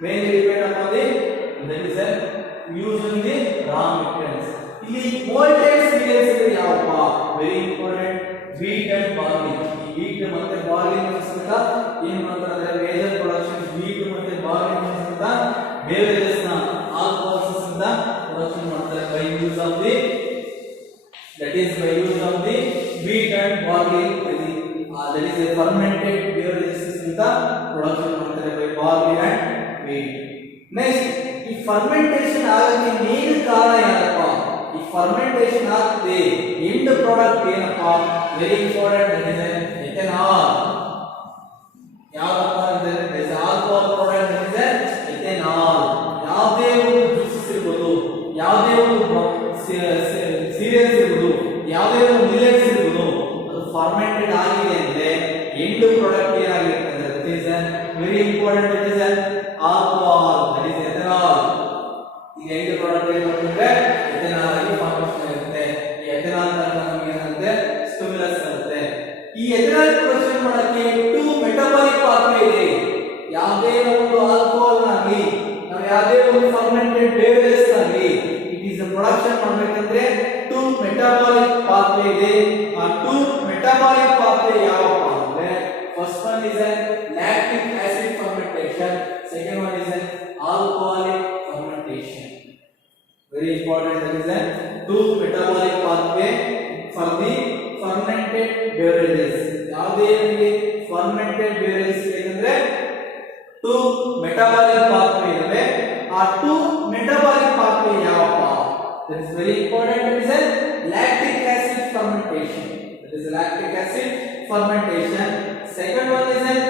Mainly depend upon the that is using the raw materials. ಇಲ್ಲಿ ಮೋಲ್ಟೆಡ್ ಸೀರಿಯಲ್ಸ್ ಅಂದ್ರೆ ಯಾವಪ್ಪ? Very important, wheat and barley. ಈ wheat ಮತ್ತೆ barley ಸಹಿತ ಏನು ಮಾಡ್ತಾರೆ ಅಂದ್ರೆ ಮೇಜರ್ ಪ್ರೊಡಕ್ಷನ್ wheat ಮತ್ತೆ barley ಸಹಿತ ಬೇವರೇಜಸ್ ನ ಆಲ್ಕೋಹಾಲ್ಸ್ ಸಹಿತ ಪ್ರೊಡಕ್ಷನ್ ಮಾಡ್ತಾರೆ by use of the that is by use of the wheat and barley. That is a fermented beverages ಸಹಿತ ಪ್ರೊಡಕ್ಷನ್ ಮಾಡ್ತಾರೆ by barley and wheat. Next, ಈ ಫರ್ಮೆಂಟೇಷನ್ ಆಗಕ್ಕೆ ಮೇನ್ ಕಾರಣ ಏನಪ್ಪ? ಈ ಫರ್ಮೆಂಟೇಷನ್ ಆಗ್ತದೆ ಎಂಡ್ ಪ್ರಾಡಕ್ಟ್ ಏನಪ್ಪ? Very important, that is ethanol. ಯಾವಪ್ಪ ಅಂದ್ರೆ that is alcohol product, that is ethanol. ಯಾವುದೇ ಒಂದು ಜ್ಯೂಸಸ್ ಇರ್ಬೋದು, ಯಾವುದೇ ಒಂದು ಸೀರಿಯಲ್ಸ್ ಇರ್ಬೋದು, ಯಾವುದೇ ಒಂದು ಮಿಲೆಟ್ಸ್ ಇರ್ಬೋದು, ಅದು ಫರ್ಮೆಂಟೆಡ್ ಆಗಿದೆ ಅಂದ್ರೆ ಎಂಡ್ ಪ್ರಾಡಕ್ಟ್ ಏನಾಗಿರುತ್ತೆ ಅಂದ್ರೆ that is very important, that is alcohol, that is ethanol. ಈ ಎಂಡ್ ಪ್ರಾಡಕ್ಟ್ ಏನಂದ್ರೆ ಎಥೆನಾಲ್ ಆಗಿ ಫಾರ್ಮೇಷನ್ ಆಗುತ್ತೆ. ಈ ಎಥೆನಾಲ್ ನಮಗೆ ಏನಂತೆ ಸ್ಟಿಮ್ಯುಲಸ್ ಆಗುತ್ತೆ. ಈ ಎಥೆನಾಲ್ ಪ್ರೊಡಕ್ಷನ್ ಮಾಡಕ್ಕೆ ಟೂ ಮೆಟಬಾಲಿಕ್ ಪಾತ್ವೆ ಇದೆ. ಯಾವುದೇ ಒಂದು ಆಲ್ಕೋಹಾಲ್ ಆಗಲಿ ನಾವು ಯಾವುದೇ ಒಂದು ಫರ್ಮೆಂಟೆಡ್ ಬೇವರೇಜಸ್ ಆಗಲಿ ಇಟ್ ಈಸ್ ಪ್ರೊಡಕ್ಷನ್ ಮಾಡಬೇಕಂದ್ರೆ ಟೂ ಮೆಟಬಾಲಿಕ್ ಪಾತ್ವೆ ಇದೆ. ಆ ಟೂ ಮೆಟಬಾಲಿಕ್ ಪಾತ್ವೆ ಯಾವಪ್ಪ ಅಂದ್ರೆ first one is lactic acid fermentation, second one is alcoholic fermentation. Very important, that is a two metabolic pathway for the fermented beverages. ಯಾವುದೇ ರೀತಿ fermented beverages ಬೇಕಂದ್ರೆ two metabolic pathway ಇವೆ. ಆ two metabolic pathway ಯಾವಪ್ಪ? That is very important, that is a lactic acid fermentation. That is lactic acid fermentation. Second one is an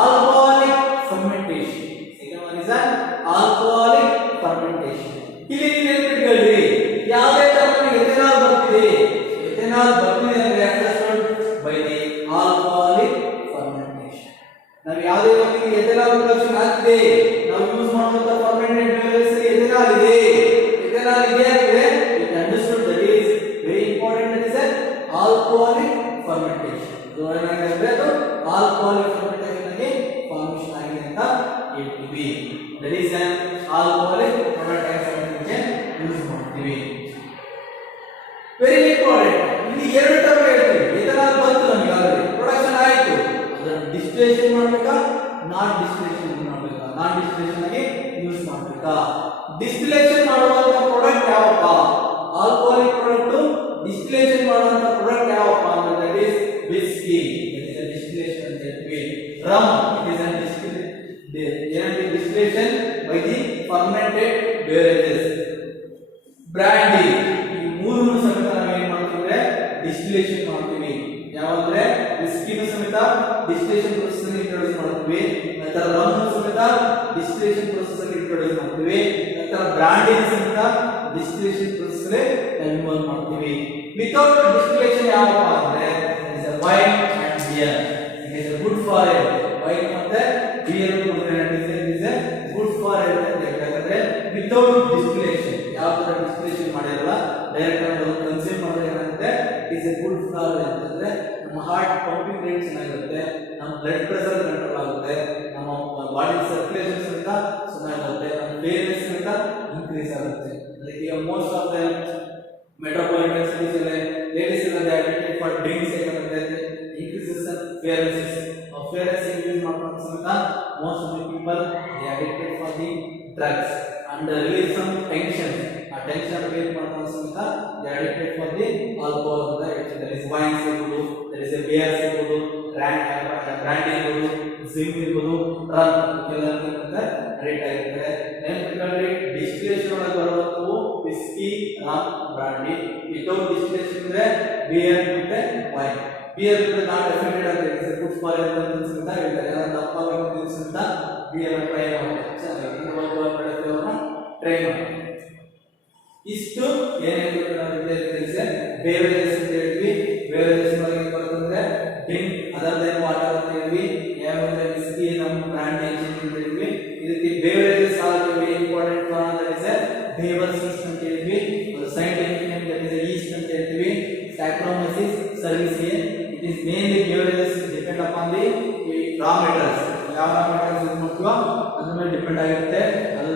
alcoholic fermentation. Second one is an alcoholic fermentation. ಇಲ್ಲಿ ನೆನಪಿಟ್ಕೊಳ್ಳಿ, ಯಾವುದೇ ತರ ಎಥೆನಾಲ್ ಬರ್ತಿದೆ, ಎಥೆನಾಲ್ ಬರ್ತಿದೆ ಅಂದ್ರೆ understood by the alcoholic fermentation. ನಾವು ಯಾವುದೇ ಒಂದು ಎಥೆನಾಲ್ ಪ್ರೊಡಕ್ಷನ್ ಆಗ್ತಿದೆ, ನಾವು ಯೂಸ್ ಮಾಡುವಂತ ಫರ್ಮೆಂಟೆಡ್ ಬೇವರೇಜಸ್ ಎಥೆನಾಲ್ ಇದೆ, ಎಥೆನಾಲ್ ಇದೆ ಅಂದ್ರೆ it understood that is very important, that is alcoholic fermentation. ಇದು ಏನಾಗಿದೆ ಅಂದ್ರೆ ಅದು ಆಲ್ಕೋಹಾಲಿಕ್ ಫರ್ಮೆಂಟೇಷನ್ ಆಗಿ ಫಾರ್ಮೇಷನ್ ಆಗಿದೆ. That is an alcoholic product use ಮಾಡ್ತೀವಿ. Very important. ಇಲ್ಲಿ ಎರಡು ಟರ್ಮ್ ಹೇಳ್ತೀವಿ. ಎಥನಾಲ್ ಬಂತು ನಮಗೆ ಆಲ್ರೆಡಿ ಪ್ರೊಡಕ್ಷನ್ ಆಯಿತು, ಅದನ್ನು ಡಿಸ್ಟಿಲೇಷನ್ ಮಾಡಬೇಕಾ ನಾನ್ ಡಿಸ್ಟಿಲೇಷನ್ ಮಾಡಬೇಕಾ? ನಾನ್ ಡಿಸ್ಟಿಲೇಷನ್ ಆಗಿ ಯೂಸ್ ಮಾಡಬೇಕಾ? ಡಿಸ್ಟಿಲೇಷನ್ ಮಾಡುವಂತ ಪ್ರಾಡಕ್ಟ್ ಯಾವಪ್ಪ? ಆಲ್ಕೋಹಾಲಿಕ್ ಪ್ರಾಡಕ್ಟ್ ಡಿಸ್ಟಿಲೇಷನ್ ಮಾಡುವಂತ ಪ್ರಾಡಕ್ಟ್ ಯಾವಪ್ಪ ಅಂದ್ರೆ that is whisky. That is a distillation ಅಂತ ಹೇಳ್ತೀವಿ. Rum it is a distillation by the fermented beverages. Brandy ಈ ಮೂರನ್ನು ಸಮೇತ ನಾವು ಏನು ಮಾಡ್ತೀವಿ ಡಿಸ್ಟಿಲೇಷನ್ ಮಾಡ್ತೀವಿ. ಯಾವಂದ್ರೆ ವಿಸ್ಕಿನೂ ಸಮೇತ ಡಿಸ್ಟಿಲೇಷನ್ ಪ್ರೊಸೆಸ್ ಅಲ್ಲಿ ಇಂಟ್ರೊಡ್ಯೂಸ್ ಮಾಡ್ತೀವಿ, ನಂತರ ರಮ್ ಸಮೇತ ಡಿಸ್ಟಿಲೇಷನ್ ಪ್ರೊಸೆಸ್ ಅಲ್ಲಿ ಇಂಟ್ರೊಡ್ಯೂಸ್ ಮಾಡ್ತೀವಿ, ನಂತರ ಬ್ರಾಂಡಿ ಸಮೇತ ಡಿಸ್ಟಿಲೇಷನ್ ಪ್ರೊಸೆಸ್ ಅಲ್ಲಿ ಇನ್ವಾಲ್ವ್ ಮಾಡ್ತೀವಿ. ವಿತೌಟ್ ಡಿಸ್ಟಿಲೇಷನ್ ಯಾವಪ್ಪ ಅಂದ್ರೆ is a wine and beer. It is good for health. Wine ಮತ್ತೆ ಬಿಯರ್ ಕುಡಿದ್ರೆ is a good for health. ಯಾಕಂದ್ರೆ ವಿತೌಟ್ ಡಿಸ್ಟಿಲೇಷನ್ ಯಾವ ತರ ಡಿಸ್ಟಿಲೇಷನ್ ಮಾಡಿರಲ್ಲ ಡೈರೆಕ್ಟ್ ಆಗಿ ಕನ್ಸ್ಯೂಮ್ ಮಾಡಿದ್ರೆ ಏನಾಗುತ್ತೆ is a good for health. ಅಂದ್ರೆ ನಮ್ಮ ಹಾರ್ಟ್ ಪಂಪಿಂಗ್ ರೇಟ್ ಚೆನ್ನಾಗಿರುತ್ತೆ, ನಮ್ಮ ಬ್ಲಡ್ ಪ್ರೆಷರ್ ಕಂಟ್ರೋಲ್ ಆಗುತ್ತೆ, ನಮ್ಮ ಬಾಡಿ ಸರ್ಕ್ಯುಲೇಷನ್ ಸಹಿತ ಚೆನ್ನಾಗುತ್ತೆ, ನಮ್ಮ ಫೇರ್ನೆಸ್ ಸಹಿತ ಇನ್ಕ್ರೀಸ್ ಆಗುತ್ತೆ. ಅದಕ್ಕೆ most of the metropolitan cities ladies are addicted for drinks increases fairness of fairness increase samata most of the people they addicted for the drugs and release some tension attention release ಮಾಡ್ತಾ samata they addicted for the alcohol ಅಂತ there is wine ಸಿಗೋದು, there is a beer ಸಿಗೋದು, brandy ಸಿಗೋದು, ಜಿಮ್ ಸಿಗೋದು, rum ಇದೆಲ್ಲ ಅಡಿಕ್ಟ್ ಆಗಿರ್ತಾರೆ. ನೆನಪಿಟ್ಕೊಳ್ಳಿ ಡಿಸ್ಟಿಲೇಷನ್ ಒಳಗೆ ಬರುವಂತವು whisky, rum, brandy. Without distillation ಅಂದ್ರೆ ಬಿಯರ್ ಮತ್ತೆ ವೈನ್. ಬಿಯರ್ ನಾಟ್ ಅಫೆಕ್ಟೆಡ್ ಅಂತ ಹೇಳ್ತಾರೆ, ಗುಡ್ ಫಾರ್ ಹೆಲ್ತ್ ಅಂತ ಸಹಿತ ಹೇಳ್ತಾರೆ. ಯಾರು ದಪ್ಪ ಆಗಬೇಕು ಸಹಿತ ಬಿಯರ್ ಟ್ರೈ ಮಾಡ್ತಾರೆ, ಟ್ರೈ ಮಾಡ್ತಾರೆ. ಇಷ್ಟು ಏನೇನು ಬೇವರೇಜಸ್ ಅಂತ ಹೇಳ್ತೀವಿ. ಬೇವರೇಜಸ್ ಒಳಗೆ ಬರ್ತಂದ್ರೆ ಡ್ರಿಂಕ್ ಅದರ್ ದೆನ್ ವಾಟರ್ ಅಂತ ಹೇಳ್ತೀವಿ. ಯಾವಂದ್ರೆ ವಿಸ್ಕಿ, ರಮ್, ಬ್ರಾಂಡಿ ಅಂತ ಹೇಳ್ತೀವಿ. ಇದಕ್ಕೆ beverages are very important for that is a brewer's yeast ಅಂತ ಹೇಳ್ತೀವಿ. ಅದು scientific name that is yeast ಅಂತ ಹೇಳ್ತೀವಿ. Saccharomyces cerevisiae. It is mainly beverages depend upon the raw materials. ಯಾವ ರಾ ಮೆಟೀರಿಯಲ್ಸ್ ಯೂಸ್ ಮಾಡ್ತೀವೋ ಅದ್ರ ಮೇಲೆ ಡಿಪೆಂಡ್ ಆಗಿರುತ್ತೆ. ಅದು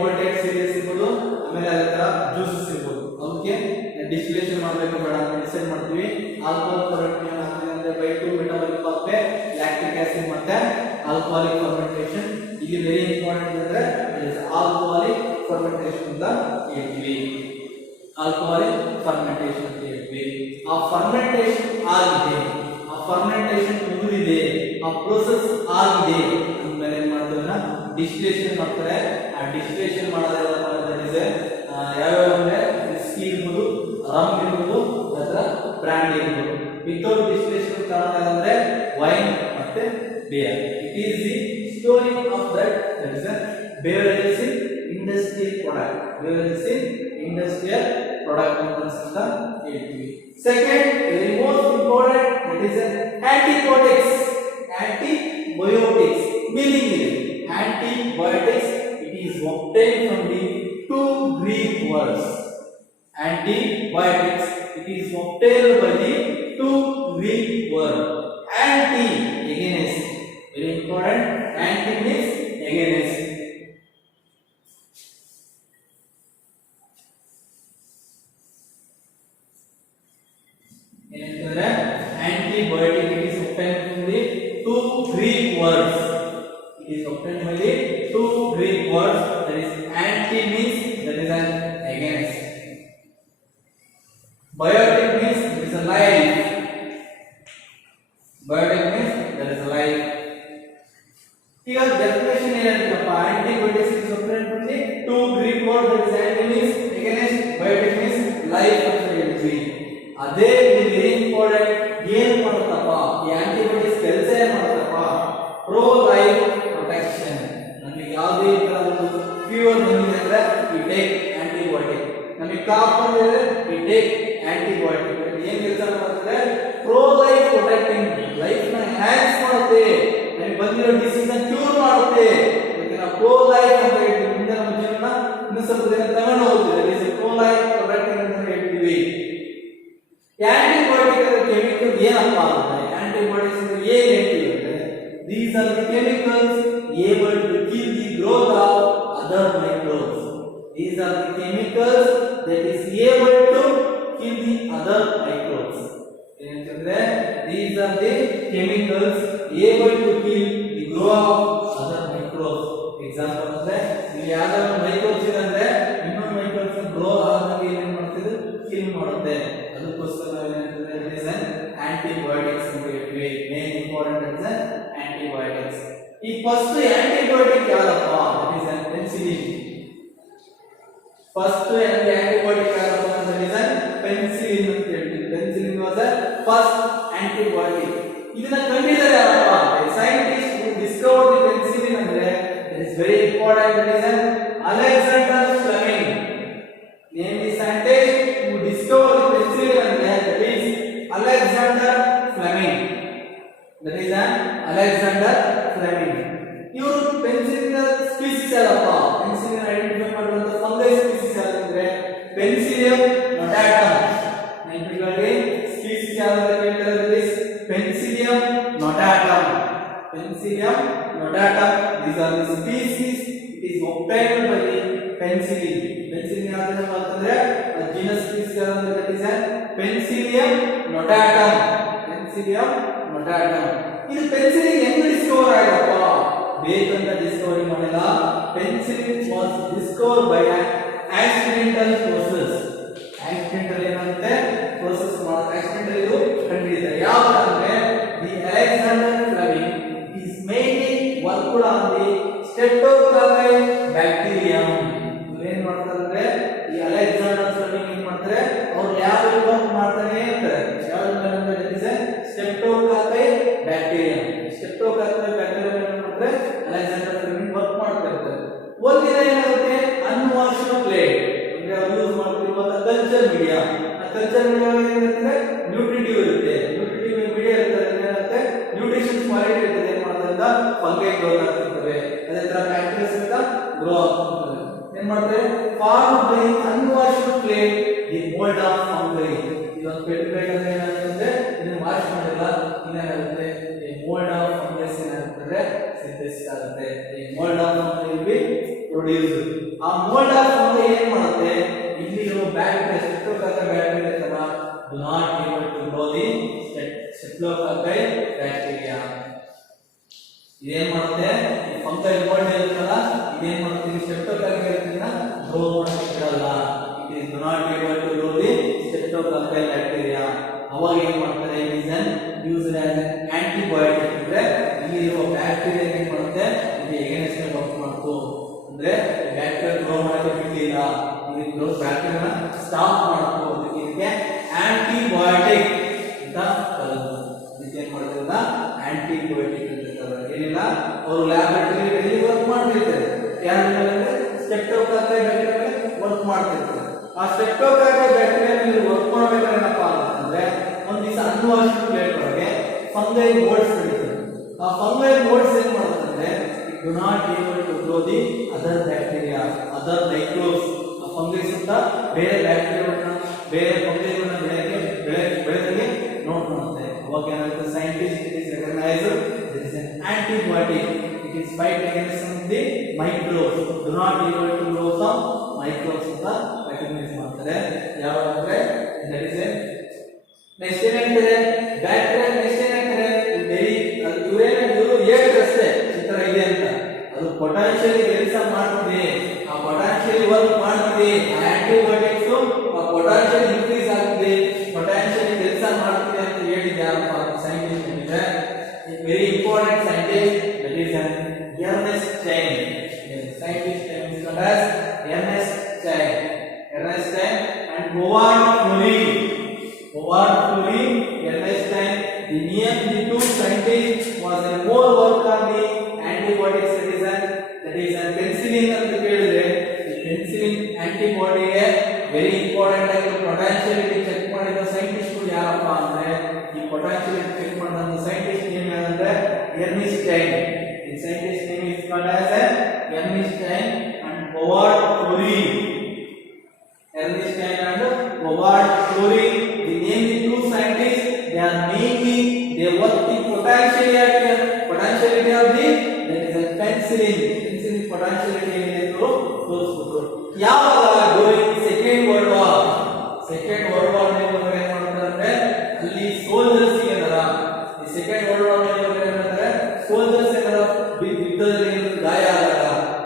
ಮೋಲ್ಟೆಡ್ ಸೀರಿಯಸ್ ಇರ್ಬೋದು, ಆಮೇಲೆ ಅದೇ ತರ ಜ್ಯೂಸಸ್ ಇರ್ಬೋದು. ಅದಕ್ಕೆ ಡಿಸ್ಟಿಲೇಷನ್ ಮಾಡಬೇಕು ಬೇಡ ಅಂತ ಡಿಸೈಡ್ ಮಾಡ್ತೀವಿ. ಆಲ್ಕೋಹಾಲ್ ಪ್ರಾಡಕ್ಟ್ ಏನಾಗ್ತದೆ ಅಂದ್ರೆ ಬೈ 2 ಮೆಟಾಬಾಲಿಕ್ ಪಾಥ್ವೇ, ಲ್ಯಾಕ್ಟಿಕ್ ಆಸಿಡ್ ಮತ್ತೆ ಆಲ್ಕೋಹಾಲಿಕ್ ಫರ್ಮೆಂಟೇಷನ್. ಇಲ್ಲಿ ವೆರಿ ಇಂಪಾರ್ಟೆಂಟ್ ಅಂದ್ರೆ ಆಲ್ಕೋಹಾಲಿಕ್ ಫರ್ಮೆಂಟೇಷನ್ ಅಂತ ಹೇಳ್ತೀವಿ. ಆಲ್ಕೋಹಾಲಿಕ್ ಫರ್ಮೆಂಟೇಷನ್ ಅಂತ ಹೇಳ್ತೀವಿ. ಆ ಫರ್ಮೆಂಟೇಷನ್ ಆಗಿದೆ, ಆ ಫರ್ಮೆಂಟೇಷನ್ ಮುಗಿದಿದೆ, ಆ ಪ್ರೋಸೆಸ್ ಆಗಿದೆ ಅಂದ್ಮೇಲೆ ಏನ್ ಮಾಡ್ತಾರೆ ಡಿಸ್ಟಿಲೇಷನ್ ಮಾಡ್ತಾರೆ. ಆ ಡಿಸ್ಟಿಲೇಷನ್ ಮಾಡೋದ್ರಿಂದ ಯಾವ್ಯಾವ ಅಂದ್ರೆ ವಿಸ್ಕಿ ಇರ್ಬೋದು, ರಮ್ ಇರ್ಬೋದು, ಅಥವಾ ಬ್ರಾಂಡಿ ಇರ್ಬೋದು. ವಿತೌಟ್ ಡಿಸ್ಟಿಲೇಷನ್ ಕಾರಣ ಅಂದ್ರೆ ವೈನ್ ಮತ್ತೆ beer. It is the story of that is a beverages in industrial product. Beverages in industrial product ಅಂತ ಹೇಳ್ತೀವಿ. Second, very most important, that is antibiotics. Antibiotics meaning antibiotics. It is obtained from the two Greek words. Antibiotics. It is obtained by the two Greek words. Anti against. Very important. Anti means against. Antibiotic it is obtained from the two Greek words. It is obtained by the two Greek words. That is anti means that is an against. Biotic means it is a life. Biotic means that is a life. Here definition ಏನಂತಪ್ಪ antibiotics is obtained from the two Greek words. That is anti means against, biotic means life ಅಂತ ಹೇಳ್ತೀವಿ. ಅದೇ ವೆರಿ ಇಂಪಾರ್ಟೆಂಟ್. ಏನು ಮಾಡುತ್ತಪ್ಪ ಈ ಆಂಟಿಬಯೋಟಿಕ್ಸ್ ಕೆಲಸ ಏನು ಮಾಡುತ್ತಪ್ಪ ಪ್ರೋ ಲೈಫ್ ಪ್ರೊಟೆಕ್ಷನ್. ನಮಗೆ ಯಾವುದೇ ತರ ಒಂದು ಫೀವರ್ ಬಂದಿದೆ ಅಂದ್ರೆ ಈ ಟೇಕ್ ಆಂಟಿಬಯೋಟಿಕ್, ನಮಗೆ ಕಾಫ್ ಬಂದಿದೆ ಈ ಟೇಕ್ ಆಂಟಿಬಯೋಟಿಕ್. ಏನ್ ಕೆಲಸ ಮಾಡುತ್ತೆ ಪ್ರೋ ಲೈಫ್ ಪ್ರೊಟೆಕ್ಟಿಂಗ್, ಲೈಫ್ ನ ಎನ್ಹಾನ್ಸ್ ಮಾಡುತ್ತೆ, ನಮಗೆ ಬಂದಿರೋ ಡಿಸೀಸ್ ನ ಕ್ಯೂರ್ ಮಾಡುತ್ತೆ. ಅದಕ್ಕೆ ನಾವು ಪ್ರೋ ಲೈಫ್ ಅಂತ ಹೇಳ್ತೀವಿ. ಮುಂದೆ ನಮ್ಮ ಜೀವನ ಇನ್ನೂ ಸ್ವಲ್ಪ ದಿನ ತಗೊಂಡು ಹೋಗ್ತದೆ. It is pro life protecting ಅಂತ ಹೇಳ್ತೀವಿ. ಆಂಟಿಬಯೋಟಿಕ್ ಕೆಮಿಕಲ್ ಏನಪ್ಪ ಅಂದ್ರೆ ಆಂಟಿಬಯೋಟಿಕ್ಸ್ ಅಂದ್ರೆ ಏನ್ ಹೇಳ್ತೀವಿ ಅಂದ್ರೆ these are the chemicals able to kill the growth of other microbes. These are the chemicals that is able to kill the other microbes. These are the chemicals able to kill the growth of other microbes. Example ಅಂದ್ರೆ ಇಲ್ಲಿ ಯಾವ್ದಾದ್ರು ಮೈಕ್ರೋಬ್ಸ್ ಇದೆ ಅಂದ್ರೆ ಇನ್ನೊಂದು ಮೈಕ್ರೋಬ್ಸ್ ಗ್ರೋ ಆದಾಗ ಏನ್ ಮಾಡ್ತಿದೆ ಕಿಲ್ ಮಾಡುತ್ತೆ ಅದಕ್ಕೋಸ್ಕರ ಏನಂದ್ರೆ ಇಟ್ ಇಸ್ an antibiotics ಅಂತ ಹೇಳ್ತೀವಿ ಮೇನ್ ಇಂಪಾರ್ಟೆಂಟ್ ಇಸ್ antibiotics ಈ ಫಸ್ಟ್ ಆಂಟಿಬಯೋಟಿಕ್ ಯಾರಪ್ಪ that is an penicillin first antibiotic ಯಾರಪ್ಪ ಅಂದ್ರೆ ಇಸ್ an penicillin ಅಂತ ಹೇಳ್ತೀವಿ penicillin was the first antibiotic ಇದನ್ನ ಕಂಡಿದ್ದಾರೆ ಯಾರಪ್ಪ scientist who discovered the penicillin ಅಂದ್ರೆ it is very important that is an Alexander Fleming name the scientist who discovered the penicillin and that is Alexander Fleming that is an Alexander Fleming ಇವರು penicillin ಸ್ಪೀಸಿಸ್ ಯಾರಪ್ಪ penicillin ಐಡೆಂಟಿಫೈ ಮಾಡುವಂತ ಫಂಗೈ ಸ್ಪೀಸಿಸ್ ಯಾರಂದ್ರೆ Penicillium notatum ನೆನಪಿಟ್ಕೊಳ್ಳಿ ಸ್ಪೀಸಿಸ್ ಯಾವುದು ಹೇಳ್ತಾರೆ Penicillium notatum Penicillium notatum these are the species it is obtained by the penicillin penicillin ಯಾವುದು ಅಂತಂದ್ರೆ genus species ಯಾವುದು that is Penicillium notatum Penicillium notatum ಇದು penicillin ಹೆಂಗ್ ಡಿಸ್ಕವರ್ ಆಯ್ತಪ್ಪ ಬೇಕಂತ ಡಿಸ್ಕವರಿ ಮಾಡಿಲ್ಲ penicillin was discovered by an accidental process accidental ಏನಂತೆ process ಮಾಡೋದು accidental ಇದು ಕಂಡುಹಿಡಿತಾರೆ ಯಾವಾಗ ಅಂದ್ರೆ the Alexander Fleming is mainly worked on the Streptococcus bacterium ಏನ್ ಮಾಡ್ತಾರೆ ಅಂದ್ರೆ ಈ ಅಲೆಕ್ಸಾಂಡರ್ ಫ್ಲೆಮಿಂಗ್ ಏನ್ ಮಾಡ್ತಾರೆ ಅವರು ಲ್ಯಾಬ್ ಅಲ್ಲಿ ವರ್ಕ್ ಮಾಡ್ತಾನೆ ಇರ್ತಾರೆ ಯಾವ್ದ್ರ ಮೇಲೆ ಅಂದ್ರೆ it is Streptococcus bacterium Streptococcus bacterium ಏನ್ ಮಾಡ್ತಾರೆ ಅಲೆಕ್ಸಾಂಡರ್ ಫ್ಲೆಮಿಂಗ್ ವರ್ಕ್ ಮಾಡ್ತಾ ಇರ್ತಾರೆ ಒಂದಿನ ಏನಾಗುತ್ತೆ ಅನ್ವಾಶ್ಡ್ ಪ್ಲೇಟ್ ಅಂದ್ರೆ ಅವರು ಯೂಸ್ ಮಾಡ್ತಿರುವಂತ ಕಲ್ಚರ್ ಮೀಡಿಯಾ ಆ ಕಲ್ಚರ್ ಮೀಡಿಯಾ ಏನಿರುತ್ತೆ ನ್ಯೂಟ್ರಿಟಿವ್ ಇರುತ್ತೆ ನ್ಯೂಟ್ರಿಟಿವ್ ಮೀಡಿಯಾ ಇರುತ್ತೆ ಏನಾಗುತ್ತೆ ನ್ಯೂಟ್ರಿಷನ್ ಕ್ವಾಲಿಟಿ ಇರುತ್ತೆ ಏನ್ ಮಾಡ್ತಾರೆ ಫಂಗೈ ಗ್ರೋತ್ ಆಗ್ತಿರ್ತವೆ ಅದೇ ತರ ಬ್ಯಾಕ್ಟೀರಿಯಾಸ್ ಇಂದ ಗ್ರೋ ಆಗ್ತಿರ್ತವೆ ಏನ್ ಮಾಡ್ತಾರೆ form by unwashed plate the mould of fungi ಇದೊಂದು ಪ್ಲೇಟ್ ಅಂದ್ರೆ ಏನಾಗುತ್ತೆ ಇದನ್ನ ವಾಶ್ ಮಾಡಿಲ್ಲ ಏನಾಗುತ್ತೆ ದಿ ಮೋಲ್ಡ್ ಆಫ್ ಫಂಗಸ್ ಏನಾಗುತ್ತೆ ಸಿಂಥೆಸಿಸ್ ಆಗುತ್ತೆ the mould of fungi will be produced ಆ ಮೋಲ್ಡ್ ಆಫ್ ಫಂಗೈ ಏನ್ ಮಾಡುತ್ತೆ ಇಲ್ಲಿ ಇರೋ ಬ್ಯಾಕ್ಟೀರಿಯಾ ಸ್ಟ್ರೆಪ್ಟೋಕಾಕೈ ಬ್ಯಾಕ್ಟೀರಿಯಾ ತರ do not able to grow the Streptococcus bacteria ಇದೇನ್ ಮಾಡುತ್ತೆ ಈ ಫಂಗೈ ಮೋಲ್ಡ್ ಇರುತ್ತಲ್ಲ ಇದೇನ್ ಮಾಡುತ್ತೆ ಸ್ಟ್ರೆಪ್ಟೋಕಾಕೈ ಬ್ಯಾಕ್ಟೀರಿಯಾ ಗ್ರೋ ಮಾಡೋಕೆ ಬಿಡಲ್ಲ it is do not able to grow the Streptococcus bacteria ಅವಾಗ ಏನ್ ಮಾಡ್ತಾರೆ it is used as an antibiotic ಅಂದ್ರೆ ಇಲ್ಲಿ ಇರುವ ಬ್ಯಾಕ್ಟೀರಿಯಾ ಏನ್ ಮಾಡುತ್ತೆ ಇದು ಎಗೇನ್ಸ್ಟ್ ವರ್ಕ್ ಮಾಡ್ತು ಅಂದ್ರೆ ಬ್ಯಾಕ್ಟೀರಿಯಾ ಗ್ರೋ ಮಾಡೋಕೆ ಬಿಟ್ಟಿಲ್ಲ ಇದು ಗ್ರೋ ಬ್ಯಾಕ್ಟೀರಿಯಾ ಸ್ಟಾಪ್ ಮಾಡ್ತು ಅದಕ್ಕೆ ಇದಕ್ಕೆ ಆಂಟಿಬಯೋಟಿಕ್ ಅಂತ ಕರೆದು ಇದಕ್ಕೆ ಏನ್ ಮಾಡ್ತಿಲ್ಲ ಆಂಟಿಬಯೋಟಿಕ್ ಅಂತ ಕರೆದು ಏನಿಲ್ಲ ಅವರು ಲ್ಯಾಬೊರೇಟರಿ ವರ್ಕ್ ಮಾಡ್ತಿರ್ತಾರೆ ಯಾರ ಮೇಲೆ ಸ್ಟ್ರೆಪ್ಟೋಕಾಕೈ ಬ್ಯಾಕ್ಟೀರಿಯಾ ಮೇಲೆ ವರ್ಕ್ ಮಾಡ್ತಿರ್ತಾರೆ ಆ ಸ್ಟ್ರೆಪ್ಟೋಕಾಕೈ ಬ್ಯಾಕ್ಟೀರಿಯಾ ಮೇಲೆ ವರ್ಕ್ ಮಾಡಬೇಕಾದ್ರೆ ಏನಪ್ಪಾ ಅಂತಂದ್ರೆ ಒಂದು ದಿವಸ ಅನ್ವಾಶ್ಡ್ ಪ್ಲೇಟ್ ಒಳಗೆ ಫಂಗೈ ಮೋಲ್ಡ್ಸ್ ಇರ್ತದೆ ಆ ಫಂಗೈ ಮೋಲ್ಡ್ಸ್ ಏನ್ ಮಾಡುತ್ತಂದ್ರೆ it do not able to grow the other bacteria other microbes ಆ ಫಂಗೈಸ್ ಅಂತ ಬೇರೆ ಬ್ಯಾಕ್ಟೀರಿಯಾಗಳನ್ನ ಬೇರೆ ಫಂಗೈಗಳನ್ನ ಬೆಳೆದಂಗೆ ನೋಡ್ಕೊಳ್ಳುತ್ತೆ ಅವಾಗ ಏನಾಗುತ್ತೆ scientist it is recognised this is an antibiotic it is fight against the microbes do not able to grow some microbes ಅಂತ ರೆಕಗ್ನೈಸ್ ಮಾಡ್ತಾರೆ ಯಾವಾಗಂದ್ರೆ that is a ನೆಕ್ಸ್ಟ್ ಏನಂತಾರೆ ಬ್ಯಾಕ್ಟೀರಿಯಾ ನೆಕ್ಸ್ಟ್ ಏನಂತಾರೆ ವೆರಿ ಅದು ಇವರು ಹೇಳಿದ್ರಷ್ಟೇ ಈ ತರ ಇದೆ ಅಂತ ಅದು ಪೊಟೆನ್ಶಿಯಲಿ ಕೆಲಸ ಮಾಡ್ತಿದೆ ಆ ಪೊಟೆನ್ಶಿಯಲಿ ವರ್ಕ್ ಮಾಡ್ತಿದೆ ಆಂಟಿಬಯೋಟಿಕ್ಸ್ ಆ ಪೊಟೆನ್ಶಿಯಲ್ ಇನ್ಕ್ರೀಸ್ ಆಗ್ತಿದೆ ಪೊಟೆನ್ಶಿಯಲಿ ಕೆಲಸ ಮಾಡ್ತಿದೆ ಅಂತ ಹೇಳಿದ ಯಾರಪ್ಪ ಸೈಂಟಿಸ್ಟ್ ಇದ್ದಾರೆ very important scientist that is Ernest Chain scientist name is called as Ernest Chain and Howard Florey Ernest Chain the name the two scientists was a more work on the antibiotics that is penicillin ಅಂತ ಹೇಳಿದ್ರೆ ಈ penicillin antibody very important ಆಗಿ potentiality ಚೆಕ್ ಮಾಡಿದ ಸೈಂಟಿಸ್ಟ್ ಯಾರಪ್ಪ ಅಂದ್ರೆ ಈ potentiality ಚೆಕ್ ಮಾಡಿದ ಸೈಂಟಿಸ್ಟ್ ನೇಮ್ ಏನಂದ್ರೆ Ernest Chain the scientist name is called as Ernest Chain and Howard Florey Ernest Chain and Howard Florey the name the two scientists they are mainly they work the potentiality of the that is a penicillin potentiality ಏನಿದೆ ಅಂತ ತೋರಿಸ್ಬಿಟ್ರು. ಯಾವಾಗ ಡ್ಯೂರಿಂಗ್ ಸೆಕೆಂಡ್ ವರ್ಲ್ಡ್ ವಾರ್ ಏನ್ ಮಾಡ್ತಾರೆ ಅಂದ್ರೆ ಅಲ್ಲಿ ಸೋಲ್ಜರ್ಸ್ ಏನರ ಈ ಸೆಕೆಂಡ್ ವರ್ಲ್ಡ್ ವಾರ್ ಏನ್ ಮಾಡ್ತಾರೆ ಸೋಲ್ಜರ್ಸ್ ಏನರ ಯುದ್ಧದಲ್ಲಿ ಗಾಯ ಆದಾಗ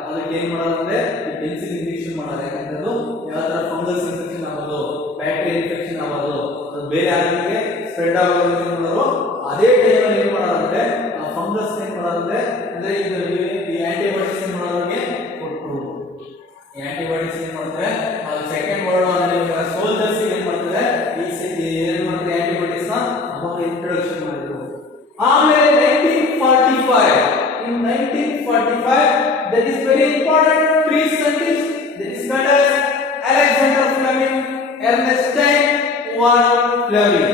ಅದಕ್ಕೆ ಏನ್ ಮಾಡೋದಂದ್ರೆ ಈ ಪೆನ್ಸಿಲಿನ್ ಇಂಜೆಕ್ಷನ್ ಮಾಡೋದು. ಯಾಕಂದ್ರೆ ಅದು ಯಾವ ತರ ಫಂಗಸ್ ಇನ್ಫೆಕ್ಷನ್ ಆಗೋದು, ಬ್ಯಾಕ್ಟೀರಿಯಾ ಇನ್ಫೆಕ್ಷನ್ ಆಗೋದು, ಅದು ಬೇರೆ ಆರೋಗ್ಯಕ್ಕೆ ಸ್ಪ್ರೆಡ್ ಆಗೋದು ಏನ್ ಮಾಡೋರು ಅದೇ ಟೈಮಲ್ಲಿ ಏನ್ ಮಾಡೋದಂದ್ರೆ ಆ ಫಂಗಸ್ ಏನ್ ಮಾಡೋದಂದ್ರೆ ಅಂದ್ರೆ ಈ ಆಂಟಿಬಯೋಟಿಕ್ಸ್ ಏನ್ ಮಾಡೋರಿಗೆ ಕೊಟ್ಟರು. ಈ ಆಂಟಿಬಯೋಟಿಕ್ಸ್ ಏನ್ ಮಾಡ್ತಾರೆ ಸೆಕೆಂಡ್ ವರ್ಲ್ಡ್ ವಾರ್ ಅಲ್ಲಿ ಸೋಲ್ಜರ್ಸ್ ಏನ್ ಮಾಡ್ತಾರೆ ಏನ್ ಮಾಡ್ತಾರೆ ಆಂಟಿಬಯೋಟಿಕ್ಸ್ ನ ಅವಾಗ ಇಂಟ್ರೊಡಕ್ಷನ್ ಮಾಡಿದ್ರು. ಆಮೇಲೆ 1945 that is very important three scientists that is called as Alexander Fleming, Ernestine Fleury.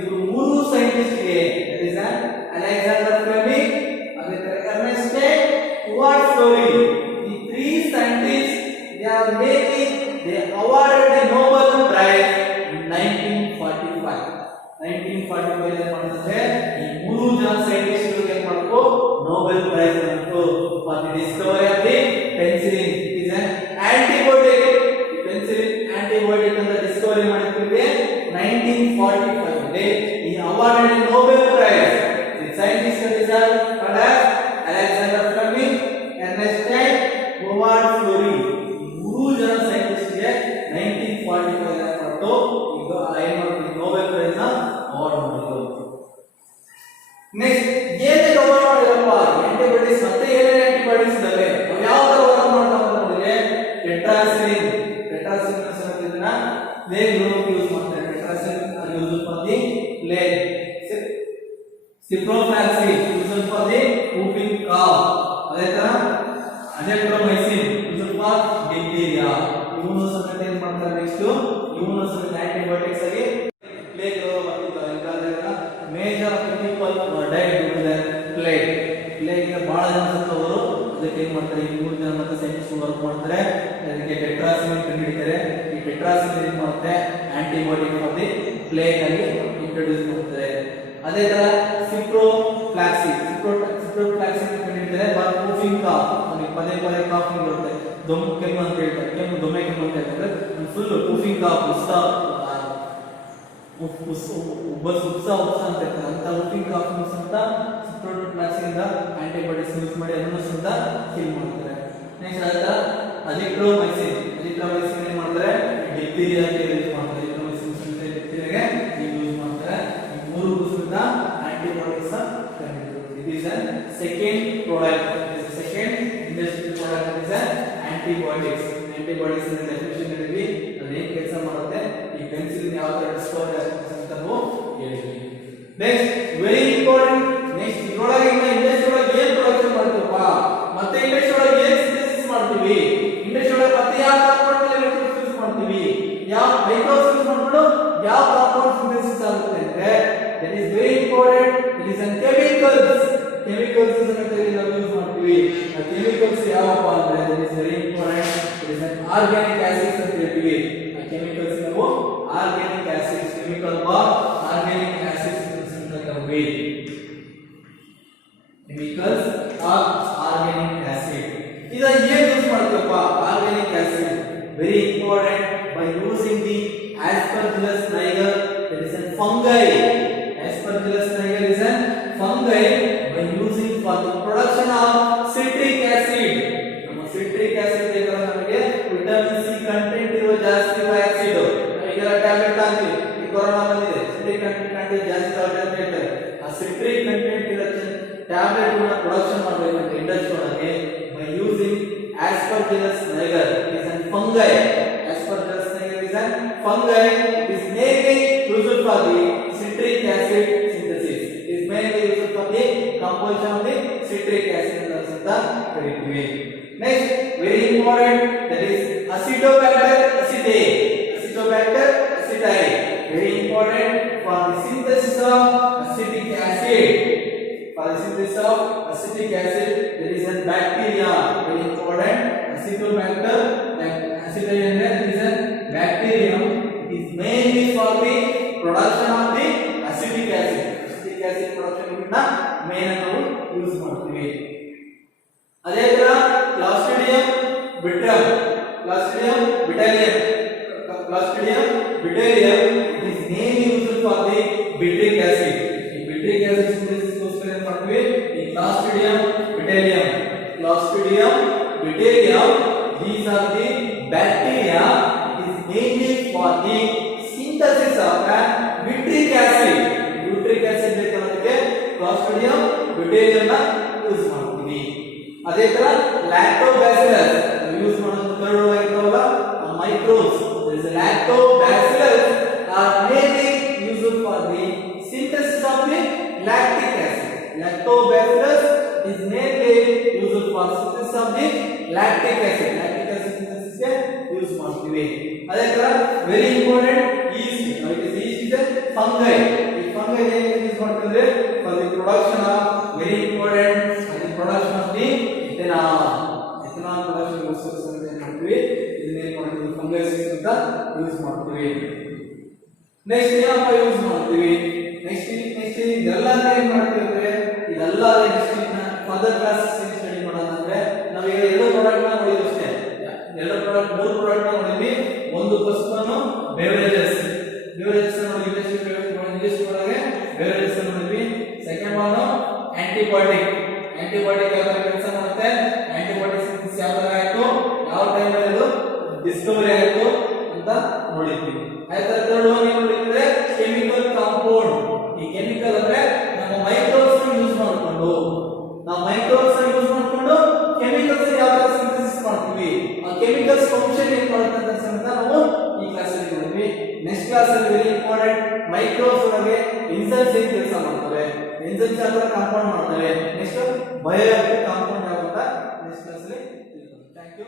ಇವರು ಮೂರು ಸೈಂಟಿಸ್ಟ್ ಗೆ that is Alexander Fleming, Ernestine Fleury. The three scientists they awarded the Nobel Prize in 1945. 1945 ಅಲ್ಲಿ ಮಾಡಿದ್ರೆ ಈ ಮೂರು ಜನ ಸೈಂಟಿಸ್ಟ್ ಗಳಿಗೆ ಏನು ಮಾಡಬೇಕು Nobel Prize ಬಂತು for the discovery of the penicillin. It is an antibiotic. Penicillin antibiotic ಅಂತ ಡಿಸ್ಕವರಿ ಮಾಡಿದ್ವಿ 1945 ಅಲ್ಲಿ. ಈ awarded Nobel Prize. The scientists are called as Alexander Fleming, Ernestine Fleury. ಈ ಮೂರು ಜನ ಸೈಂಟಿಸ್ಟ್ ಗೆ 1945 ಅಲ್ಲಿ ಕೊಟ್ಟು ಈಗ ಏನು ಮಾಡ್ತೀವಿ Nobel Prize ನ ಅವಾರ್ಡ್ ಮಾಡಿದ್ರು. ನೆಕ್ಸ್ಟ್ ಏನೇನು ಅವಾರ್ಡ್ ಮಾಡಿರಪ್ಪ ಆಂಟಿಬಯೋಟಿಕ್ಸ್ ಮತ್ತೆ ಏನೇನು ಆಂಟಿಬಯೋಟಿಕ್ಸ್ ಇದಾವೆ ಅವು ಯಾವ ತರ ವರ್ಕ್ ಮಾಡ್ತಾವೆ ಅಂದ್ರೆ ಟೆಟ್ರಾಸಿಲಿನ್ ಇದನ್ನ ಪ್ಲೇಗ್ ರೋಗಕ್ಕೆ ಯೂಸ್ ಮಾಡ್ತಾರೆ. ಟೆಟ್ರಾಸಿಲಿನ್ ಅದು use for the plague. Ciprofloxacin use for the whooping cough. ಅದೇ ತರ ಅಜೆಟ್ರೊಮೈಸಿನ್ ಯೂಸ್ ಫಾರ್ ಡಿಫ್ತೀರಿಯಾ. ಇವನು ಸಮೇತ ಏನ್ ಮಾಡ್ತಾರೆ ನೆಕ್ಸ್ಟ್ ಇವನು ಸಮೇತ ಆಂಟಿಬಯೋಟಿಕ್ಸ್ ಆಗಿ ಪ್ಲೇಗ್ ರೋಗ ಬಂದಿತ್ತು. ಇಂಗಾದಾಗ major people died with the plague ಗೆ ಬಹಳ ಜನ ಸತ್ತವರು. ಅದಕ್ಕೆ ಏನ್ ಮಾಡ್ತಾರೆ ಈ ಮೂರು ಜನ ಮತ್ತೆ ಸೈಂಟಿಸ್ಟ್ ವರ್ಕ್ ಮಾಡ್ತಾರೆ. ಅದಕ್ಕೆ ಟೆಟ್ರಾಸಿಲಿನ್ ಕಂಡುಹಿಡಿತಾರೆ. ಈ ಟೆಟ್ರಾಸಿಲಿನ್ ಏನ್ ಮಾಡುತ್ತೆ ಆಂಟಿಬಯೋಟಿಕ್ ಫಾರ್ ದಿ ಪ್ಲೇಗ್ ಆಗಿ ಇಂಟ್ರೊಡ್ಯೂಸ್ ಮಾಡ್ತಾರೆ. ಅದೇ ತರ ಸಿಪ್ರೋಫ್ಲಾಕ್ಸಿನ್ ಕಂಡುಹಿಡಿತಾರೆ ಫಾರ್ whooping cough. ಅವನಿಗೆ ಪದೇ ಕಾಫ್ ಬರುತ್ತೆ, ಕೆಮ್ಮು ಅಂತ ಹೇಳ್ತಾರೆ. ದೊಮ್ಮೆ ಕೆಮ್ಮು ಅಂತ ಹೇಳ್ತಾರೆ. ಫುಲ್ whooping cough ಉತ್ಸ ಅಂತ ಹೇಳ್ತಾರೆ. ಅಂತ whooping cough ಅಂತ ಸಿಪ್ರೋಫ್ಲಾಕ್ಸಿನ್ ಇಂದ ಆಂಟಿಬಯೋಟಿಕ್ಸ್ ಯೂಸ್ ಮಾಡಿ ಅದನ್ನು ಸಹ ಕಿಲ್ ಮಾಡ್ತಾರೆ. ನೆಕ್ಸ್ಟ್ ಅದ ಅಜಿಟ್ರೊಮೈಸಿನ್ ಏನ್ ಮಾಡ್ತಾರೆ ಡಿಫ್ತೀರಿಯಾ ಅಂತ ಯೂಸ್ ಮಾಡ್ತಾರೆ. ಅಜಿಟ್ರೊಮೈಸಿನ್ ಡಿಫ್ತೀರಿಯಾಗೆ ಯೂಸ್ ಮಾಡ್ತಾರೆ. ಈ ಮೂರು ಸಹ ಆಂಟಿಬಯೋಟಿಕ್ಸ್ ಕಂಡುಹಿಡಿದ್ರು. It is a second product. Second industrial product is antibiotics. Antibiotics ನ ಡೆಫಿನಿಷನ್ ಹೇಳಿದ್ವಿ. ಅದು ಏನು ಕೆಲಸ ಮಾಡುತ್ತೆ ಈ ಪೆನ್ಸಿಲಿನ್ ಯಾವ ತರ ಡಿಸ್ಕವರಿ ಆಗುತ್ತೆ ಅಂತ ನಾವು ಹೇಳಿದ್ವಿ. Next very important. ನೆಕ್ಸ್ಟ್ ಇದರೊಳಗೆ ಇಂಡಸ್ಟ್ರಿ ಒಳಗೆ ಏನು ಪ್ರೊಡಕ್ಷನ್ ಮಾಡ್ತೀವಪ್ಪ ಮತ್ತೆ ಇಂಡಸ್ಟ್ರಿ ಒಳಗೆ ಏನು ಸಿಂಥೆಸಿಸ್ ಮಾಡ್ತೀವಿ ಇಂಡಸ್ಟ್ರಿ ಒಳಗೆ ಮತ್ತೆ ಯಾವ ಕಾಂಪೌಂಡ್ ಎಲೆಕ್ಟ್ರಿಕ್ ಯೂಸ್ ಮಾಡ್ತೀವಿ ಯಾವ ಮೈಕ್ರೋಸ್ ಯೂಸ್ ಮಾಡ್ಬಿಟ್ಟು ಯಾವ ಕಾಂಪೌಂಡ್ ಸಿಂಥೆಸಿಸ್ ಆಗುತ್ತೆ ಅಂದ್ರೆ that is very important. It is an chemicals ಅಂತ ನಾವು ಯೂಸ್ ಮಾಡ್ತೀವಿ. ಆ ಕೆಮಿಕಲ್ಸ್ ಯಾವಪ್ಪ ಅಂದ್ರೆ that is very important. It is an organic acids ಅಂತ ಹೇಳ್ತೀವಿ. ಆ ಕೆಮಿಕಲ್ಸ್ ನಾವು organic acids chemical organic acids ಅಂತ ಕರೀತೀವಿ. Chemicals are organic acid. ಇದ ಏನು ಯೂಸ್ ಮಾಡ್ತೀವಪ್ಪ organic acid very important by using the Aspergillus niger. That is a fungi. Aspergillus niger is a fungi by using for the production of citric acid. ನಮ್ಮ citric acid ಬೇಕಾದ್ರೆ ನಮಗೆ ವಿಟಮಿನ್ ಸಿ ಕಂಟೆಂಟ್ ಇರುವ ಜಾಸ್ತಿ ಇರುವ ಆಸಿಡ್. ಈಗೆಲ್ಲ ಟ್ಯಾಬ್ಲೆಟ್ ಅಂತೀವಿ. ಈ ಕೊರೋನಾ ಬಂದಿದೆ citric ಕಂಟೆಂಟ್ ಜಾಸ್ತಿ ಆಗುತ್ತೆ ಅಂತ ಹೇಳ್ತಾರೆ. ಆ citric ಕಂಟೆಂಟ್ ಇರೋ ಟ್ಯಾಬ್ಲೆಟ್ ನ ಪ್ರೊಡಕ್ಷನ್ ಮಾಡಬೇಕಂತ ಇಂಡಸ್ಟ್ರಿ ಒಳಗೆ by using Aspergillus niger. It is a fungi. Aspergillus niger is a fungi. It is mainly used for the citric acid synthesis. It is mainly used for the composition of the citric acid ಅಂತ ಕರೀತೀವಿ. Next very important, that is Acetobacter acetae. Acetobacter acetae very important for the synthesis of acetic acid. For the synthesis of acetic acid, there is a bacteria very important. Acetobacter acetae is a bacterium. It is mainly for the production of the acetic acid. Acetic acid production ಇಂದ ಮೇನ್ ನಾವು ಯೂಸ್ ಮಾಡ್ತೀವಿ. ಅದೇ ತರ ಕ್ಲಾಸ್ಟ್ರಿಡಿಯಂ ಬಿಟ್ರಮ್, ಕ್ಲಾಸ್ಟ್ರಿಡಿಯಂ ಬಿಟಾಲಿಯಂ, ಕ್ಲಾಸ್ಟ್ರಿಡಿಯಂ ಬಿಟಾಲಿಯಂ is name used for the bitric acid. ಈ ಬಿಟ್ರಿಕ್ ಆಸಿಡ್ ಸಿಂಥೆಸಿಸ್ ಗೋಸ್ಕರ ಏನು ಮಾಡ್ತೀವಿ, ಈ ಕ್ಲಾಸ್ಟ್ರಿಡಿಯಂ ಬಿಟಾಲಿಯಂ, ಕ್ಲಾಸ್ಟ್ರಿಡಿಯಂ ಬಿಟಾಲಿಯಂ, these are the bacteria is mainly for the synthesis of a bitric acid. bitric acid ಬೇಕಂದ್ರೆ ಕ್ಲಾಸ್ಟ್ರಿಡಿಯಂ ಬಿಟಾಲಿಯಂ ನ ಯೂಸ್ ಮಾಡ್ತೀವಿ. ಅದೇ ತರ ಲ್ಯಾಕ್ಟೋಬ್ಯಾಸಿಲಸ್ ಯೂಸ್ ಮಾಡೋದು ಥರ್ಡ್ ಆಗಿರೋಲ್ಲ microbes, there is lactobacillus are mainly used for the synthesis of the lactic acid. Lactobacillus is mainly used for synthesis of the lactic acid. lactic acid synthesis ಗೆ ಯೂಸ್ ಮಾಡ್ತೀವಿ. ಅದೇ ತರ very important yeast, yeast is a fungi. ಈ fungi ಏನು ಯೂಸ್ ಮಾಡ್ತಾರೆ for the production of very important the production of the ethanol. ethanol production ಗೋಸ್ಕರ ಏನು ಮಾಡ್ತೀವಿ, ಇದನ್ನ ಏನು ಮಾಡ್ತೀವಿ ಫಂಗಸ್ ಅಂತ ಯೂಸ್ ಮಾಡ್ತೀವಿ. ನೆಕ್ಸ್ಟ್ ಏನಪ್ಪ ಯೂಸ್ ಮಾಡ್ತೀವಿ, ನೆಕ್ಸ್ಟ್ ಇದೆಲ್ಲ ಏನು ಮಾಡ್ತೀವಿ ಅಂದ್ರೆ ಇದೆಲ್ಲ ನೆಕ್ಸ್ಟ್ ಫರ್ದರ್ ಕ್ಲಾಸಸ್ ಸ್ಟಡಿ ಮಾಡೋಣ ಅಂದ್ರೆ ನಾವು ಈಗ ಎರಡು ಪ್ರಾಡಕ್ಟ್ ನ ನೋಡಿದ್ವಿ ಅಷ್ಟೇ. ಎರಡು ಪ್ರಾಡಕ್ಟ್ ಮೂರು ಪ್ರಾಡಕ್ಟ್ ನ ನೋಡಿದ್ವಿ. ಒಂದು ಫಸ್ಟ್ ಒನ್ ಬೆವರೇಜಸ್ ನೋಡಿದ್ವಿ, ಇಂಡಸ್ಟ್ರಿ ಒಳಗೆ ಬೆವರೇಜಸ್ ನೋಡಿದ್ವಿ. ಸೆಕೆಂಡ್ ಒನ್ ಆಂಟಿಬಯೋಟಿಕ್ ಯಾವ ತರ ಕೆಲಸ ಮಾಡುತ್ತೆ, ಆಂಟಿಬಯೋಟಿಕ್ ಸಿಂಥೆಸಿಸ್ ಯಾವ ತರ ಆಯ್ತು, ಯಾವ ಟೈಮ್ ಅಲ್ಲಿ ಅದು ಡಿಸ್ಕವರಿ ಆಯ್ತು ಅಂತ ನೋಡಿದ್ವಿ. ಅದೇ ತರ ಥರ್ಡ್ ಒನ್ ಏನು ನೋಡಿದ್ರೆ ಕೆಮಿಕಲ್ ಕಾಂಪೌಂಡ್. ಈ ಕೆಮಿಕಲ್ ಅಂದ್ರೆ ನಮ್ಮ ಮೈಕ್ರೋಬ್ಸ್ ಯೂಸ್ ಮಾಡ್ಕೊಂಡು ಕೆಮಿಕಲ್ಸ್ ಯಾವ ತರ ಸಿಂಥೆಸಿಸ್ ಮಾಡ್ತೀವಿ, ಆ ಕೆಮಿಕಲ್ಸ್ ಫಂಕ್ಷನ್ ಏನು ಮಾಡುತ್ತೆ ಅಂತ ನಾವು ಈ ಕ್ಲಾಸ್ ಅಲ್ಲಿ ನೋಡಿದ್ವಿ. ನೆಕ್ಸ್ಟ್ ಕ್ಲಾಸ್ ಅಲ್ಲಿ ವೆರಿ ಇಂಪಾರ್ಟೆಂಟ್ ಮೈಕ್ರೋಬ್ಸ್ ಒಳಗೆ ಎನ್ಸೈಮ್ಸ್ ಏನು ಕೆಲಸ ಮಾಡ್ತವೆ, ಎನ್ಸೈಮ್ಸ್ ಯಾವ ತರ ಕಾಂಪೌಂಡ್ ಮಾಡ್ತವೆ, ನೆಕ್ಸ್ಟ್ ಬಯೋಆಕ್ಟಿವ್ ಕಾಂಪೌಂಡ್ ಯಾವ ಅಂತ ನೆಕ್ಸ್ಟ್ ಕ್ಲಾಸ್ ಅಲ್ಲಿ. Thank you.